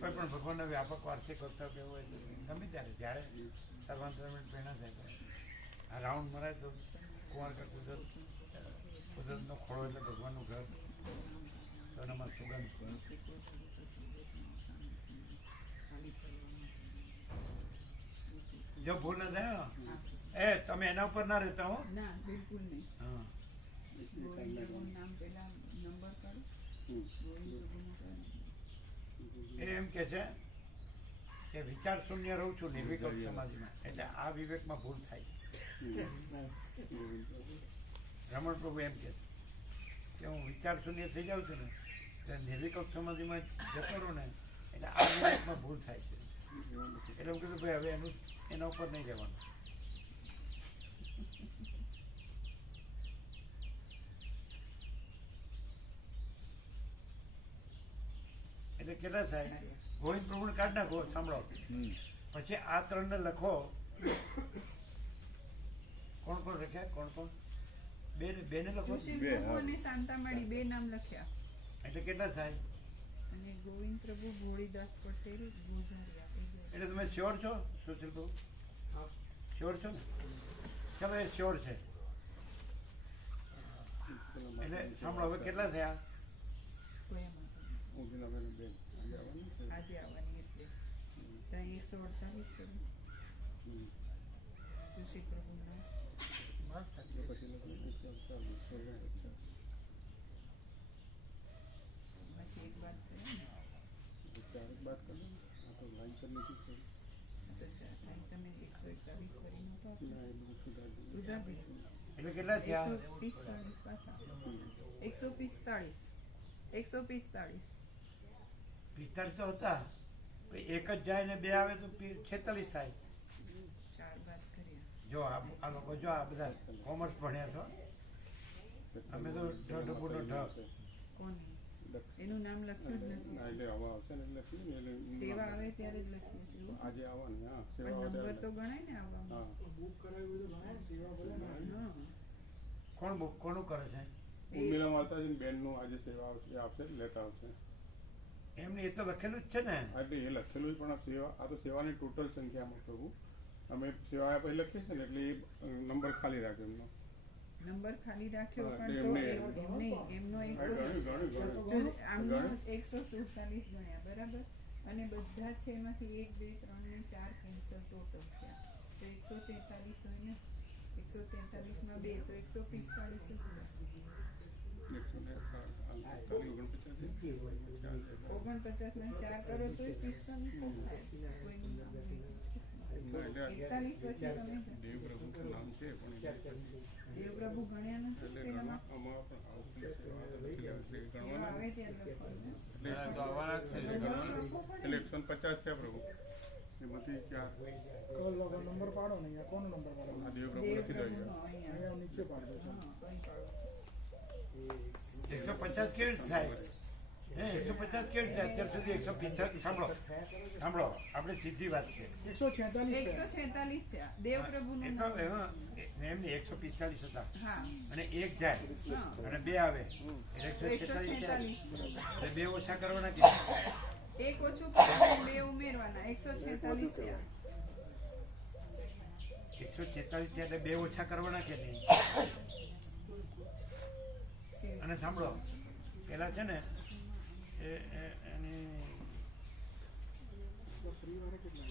કોઈ પણ ભગવાનનો વ્યાપક વાર્ષિક ઉત્સવ કેવો હોય તો ગમે ત્યારે જ્યારે સર્વાંતરમેન્ટ પહેણા થાય આ રાઉન્ડ મરાય તો કુંવારકા કુદરતનો ખોળો એટલે ભગવાનનું ઘર. તો એનામાં સુગંધ. જો ભૂલ ન થાય એ તમે એના ઉપર ના રહેતા હો. ના બિલકુલ નહીં. હા, ગોવિંદ પ્રભુનું નામ પેલા નંબર કરો. ગોવિંદ પ્રભુનું કરો. એ એમ કે છે કે વિચાર શૂન્ય રહું છું નિર્વિકલ્પ સમાધિમાં. એટલે આ વિવેકમાં ભૂલ થાય. રમણ પ્રભુ એમ કે છે કે હું વિચાર શૂન્ય થઈ જાઉં છું ને એટલે નિર્વિકલ્પ સમાધિમાં જતો રહું ને એટલે આ વિવેકમાં ભૂલ થાય છે. એટલે હું કીધું ભાઈ હવે એના ઉપર નહીં રહેવાનું. એટલે કેટલા થાય ગોવિંદ પ્રભુને કાઢ નાખો. સાંભળો, પછી આ ત્રણને લખો. કોણ કોણ લખ્યા? કોણ કોણ? બે ને લખો. સુશીલ બે, પ્રભુ હા. અને શાંતામાળી બે નામ લખ્યા. એટલે કેટલા થાય? અને ગોવિંદ પ્રભુ, ભોળીદાસ પટેલ, ગોઝારિયા. એટલે તમે શ્યોર છો સુશીલ પ્રભુ? શ્યોર છો ને? ચાલો એ શ્યોર છે. એટલે સાંભળો હવે કેટલા થયા? આજે આવવાની એટલે ત્યાં 148 કરું. સુશીલ પ્રભુનું નામ. પછી એક વાત કરી ને. તો ચાર થાય. તમે 141 કરી નહોતા સુધારી. એટલે કેટલા થયા? 145 પાછા. 145. 145. 45 તો હતા. એક જ જાય ને બે આવે તો 46 થાય. ચાર બાદ કર્યા. જો આ લોકો જો આ બધા કોમર્સ ભણ્યા છો. અમે તો ઢબુનો ઢ. કોને? એનું નામ લખ્યું જ નથી. સેવા આવે ત્યારે જ લખ્યું છે એવું? આજે આવવાનું. હા, પણ નંબર તો ગણાય ને આવવામાં. બુક કરાવ્યું તો ઘણા સેવા ભલે ને. હા. કોણ કોનું કરે છે? ઉર્મિલા માતાજી બેનનું આજે સેવા આવશે, આવશે લેતા આવશે. એમને એ તો લખેલું જ છે ને. એટલે એ લખેલું પણ આ સેવા, આ તો સેવાની ટોટલ સંખ્યામાં પ્રભુ અમે સેવા પછી લખીએ છીએ ને એટલે એ નંબર ખાલી રાખે એમનો. નંબર ખાલી રાખ્યો હા, પણ એટલે તો એમનો આમનો 147 ગણ્યા બરાબર. અને બધા જ છે એમાંથી 1 2 3 ને 4 કેન્સલ ટોટલ થયા. તો 143 હોય ને 143 માં 2 તો 145 49 ને 4 કરો તો 45 થાય. કોઈનું નામ નહીં. 41 પછી તમે દેવપ્રભુ નામ છે પણ દેવપ્રભુ ગણ્યા નથી એટલે પેલામાં. આમાં પણ આવું સેવા લખેલી હશે સેવા ગણવાના આવે ત્યારે લખવાનું. એટલે 148 50 થયા પ્રભુ એમાંથી ક્યાં નંબર પાડો ને અહીંયા કોનો નંબર પાડો આ દેવ પ્રભુ લખી દો અહીંયા. અહીંયા નીચે પાડો છો 150 કેવી રીતે થાય? 150 કેવી રીતે થાય? અત્યાર સુધી 145. સાંભળો આપણે સીધી વાત છે. 146 146 થયા દેવ પ્રભુનું એ તો એમને 145 હતા હા અને એક જાય અને બે આવે એટલે 146 થાય. એટલે બે ઓછા કરવાના કે એક ઓછું કરીને બે ઉમેરવાના 146 થયા 146 થયા એટલે બે ઓછા કરવાના કે નહીં? અને સાંભળો પેલા છે ને એની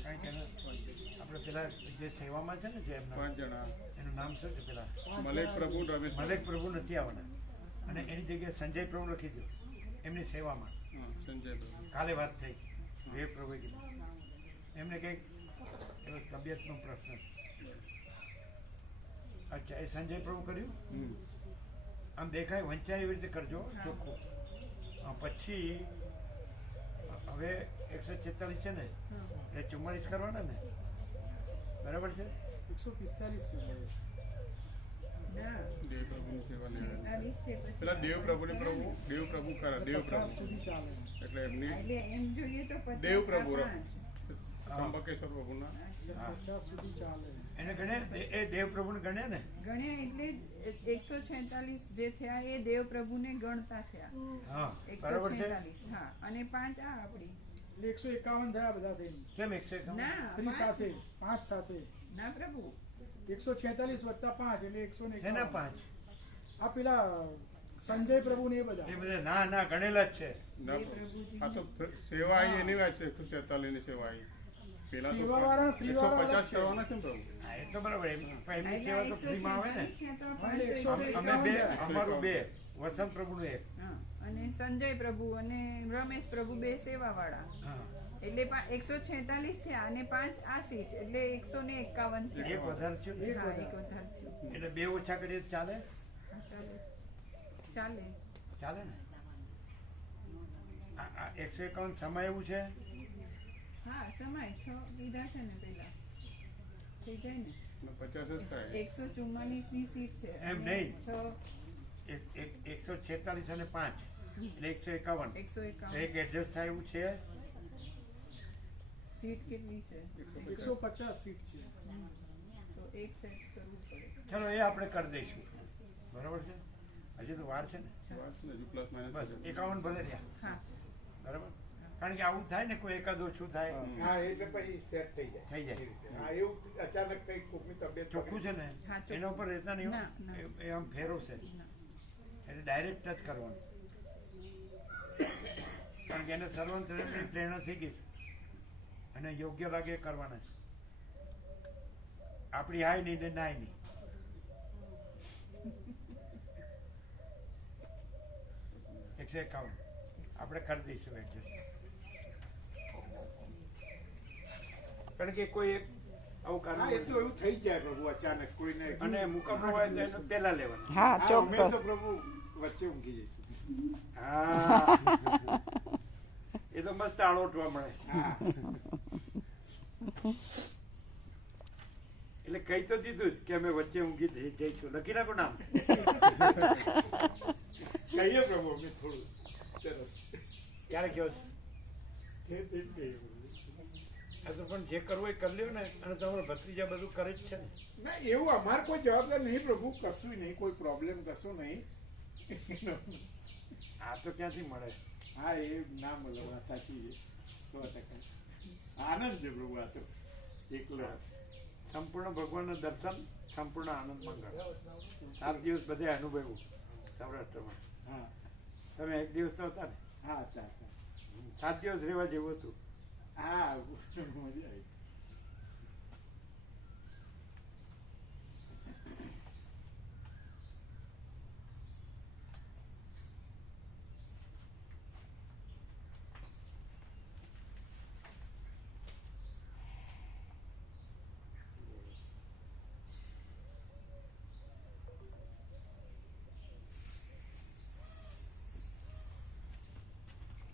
કારણ કે આપણે પેલા જે સેવામાં છે ને જે એમના 5 જણા એનું નામ શું છે પેલા મલેક પ્રભુ રમેશ મલેક પ્રભુ નથી આવવાના અને એની જગ્યાએ સંજય પ્રભુ લખી દો એમની સેવામાં. સંજય પ્રભુ કાલે વાત થઈ દેવ પ્રભુએ કીધું એમને કંઈક એનો તબિયતનો પ્રશ્ન. અચ્છા એ સંજય પ્રભુ કર્યું. આમ દેખાય વંચાય એવી રીતે કરજો ચોખ્ખું. પછી હવે 146 છે ને એ 44 કરવાના ને બરાબર છે? 145 ના દેવ પ્રભુની સેવા લેવાની 46 છે પછી પેલા દેવ પ્રભુની પ્રભુ દેવ પ્રભુ કરે દેવ પ્રભુ સુધી ચાલે એટલે એમની એટલે એમ જોઈએ તો 50 દેવ પ્રભુ ના 5. ત્રંબકેશ્વર પ્રભુના 50 સુધી ચાલે એને ગણે એ દેવ પ્રભુને ગણે ને ગણ્યા એટલે જ 146 જે થયા એ દેવ પ્રભુને ગણતા થયા હા બરાબર છે. 146 હા અને 5 આ આપણી એટલે 151 થયા બધા થઈને કેમ 151? ના 3 પાંચ. સાથે 5 સાથે ના પ્રભુ 146 વત્તા 5 એટલે એના 151 5 આ પેલા સંજય પ્રભુ ને એ બધા એ બધા ના ના ગણેલા જ છે. ના, આ તો સેવા આવી એની વાત છે 146 ની સેવા આવી પેલા તો સેવાવાળા, ફ્રીવાળા 150 કરવાના કેમ પ્રભુ? હા, એ તો બરાબર એમની સેવા તો એટલે ફ્રીમાં આવે ને. 146 થયા તો એટલે 151 અમે બે અમારું બે વસંત પ્રભુનું એક. હા, અને સંજય પ્રભુ અને રમેશ પ્રભુ બે સેવા વાળા હા એટલે 146 થયા અને 5 આ સીટ એટલે 151 એક થયા. વધારે છે ને? હા એક વધારે થયું. એટલે બે ઓછા કરીએ તો ચાલે? હા, ચાલે ચાલે ને? આ 151 સમય એવું છે હા સમય 6 લીધા છે ને પેલા થઈ જાય ને 50 જ થાય 144 ની સીટ છે એમ અને નહીં. છ 146 અને 5 એટલે 151. 151 એક એડજસ્ટ થાય એવું છે? સીટ કેટલી છે 150 સીટ છે તો એક સેટ કરવું પડે. ચલો એ આપણે કરી દઈશું. બરાબર છે? હજી તો વાર છે ને? વાત છે ને, હજુ પ્લસ માઇનસ બસ 51 ભલે રહ્યા. હા બરાબર? કારણ કે આવું થાય ને કોઈ એકાદ ઓછું થાય હા એટલે પછી સેટ થઈ જાય થઈ જાય. હા એવું અચાનક કઈ કોકની તબિયત ચોખ્ખું છે ને હા, ચોખ્ખું. એના ઉપર રહેતા નહીં હો. ના, ના. એ આમ ફેરવશે એટલે ડાયરેક્ટ જ કરવાનું. કારણ કે એને સર્વંતરની પ્રેરણા થઈ ગઈ છે. અને યોગ્ય લાગે એ કરવાના છે. આપણી હાય નહીં ને નાય નહીં. એકસો 51 આપણે કરી દઈશું એડજસ્ટ. કારણ કે કોઈ એક આવું કારણ હા એ તો એવું થઈ જાય પ્રભુ અચાનક કોઈને અને મુકાબલો હોય તો એને પહેલા લેવાનું. હા અમે ચોક્કસ તો પ્રભુ વચ્ચે ઊંઘી જઈશું હા એ તો મસ્ત આળોટવા મળે. હા એટલે કહી તો દીધું જ કે અમે વચ્ચે ઊંઘી જઈશું. લખી નાખો નામ. કહીએ પ્રભુ અમે થોડું ચલો ક્યારે કહો છો? આ તો પણ જે કરવું એ કરી લ્યો ને. અને તમારો ભત્રીજા બધું કરે જ છે ને. ના એવું અમારે કોઈ જવાબદાર નહીં પ્રભુ કશું નહીં કોઈ પ્રોબ્લેમ કશું નહીં આ તો ક્યાંથી મળે? હા એ ના મળે વાત સાચી છે 100%. આનંદ છે પ્રભુ આ તો એકલો સંપૂર્ણ ભગવાનનું દર્શન, સંપૂર્ણ આનંદ મંગળ. 7 દિવસ બધે અનુભવ્યું સૌરાષ્ટ્રમાં. હા તમે એક દિવસ તો હતા ને? હા 7 દિવસ રહેવા જેવું હતું. હા મજા આવી.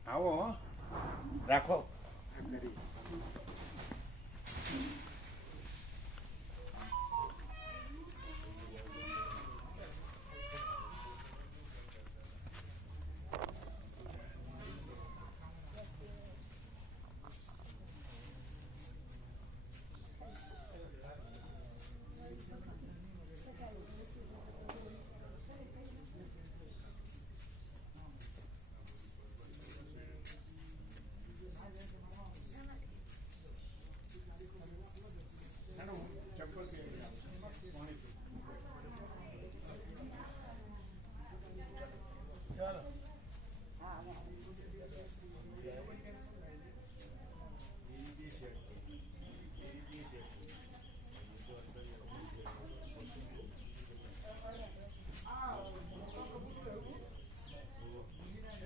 આવો હો. રાખો. નથી.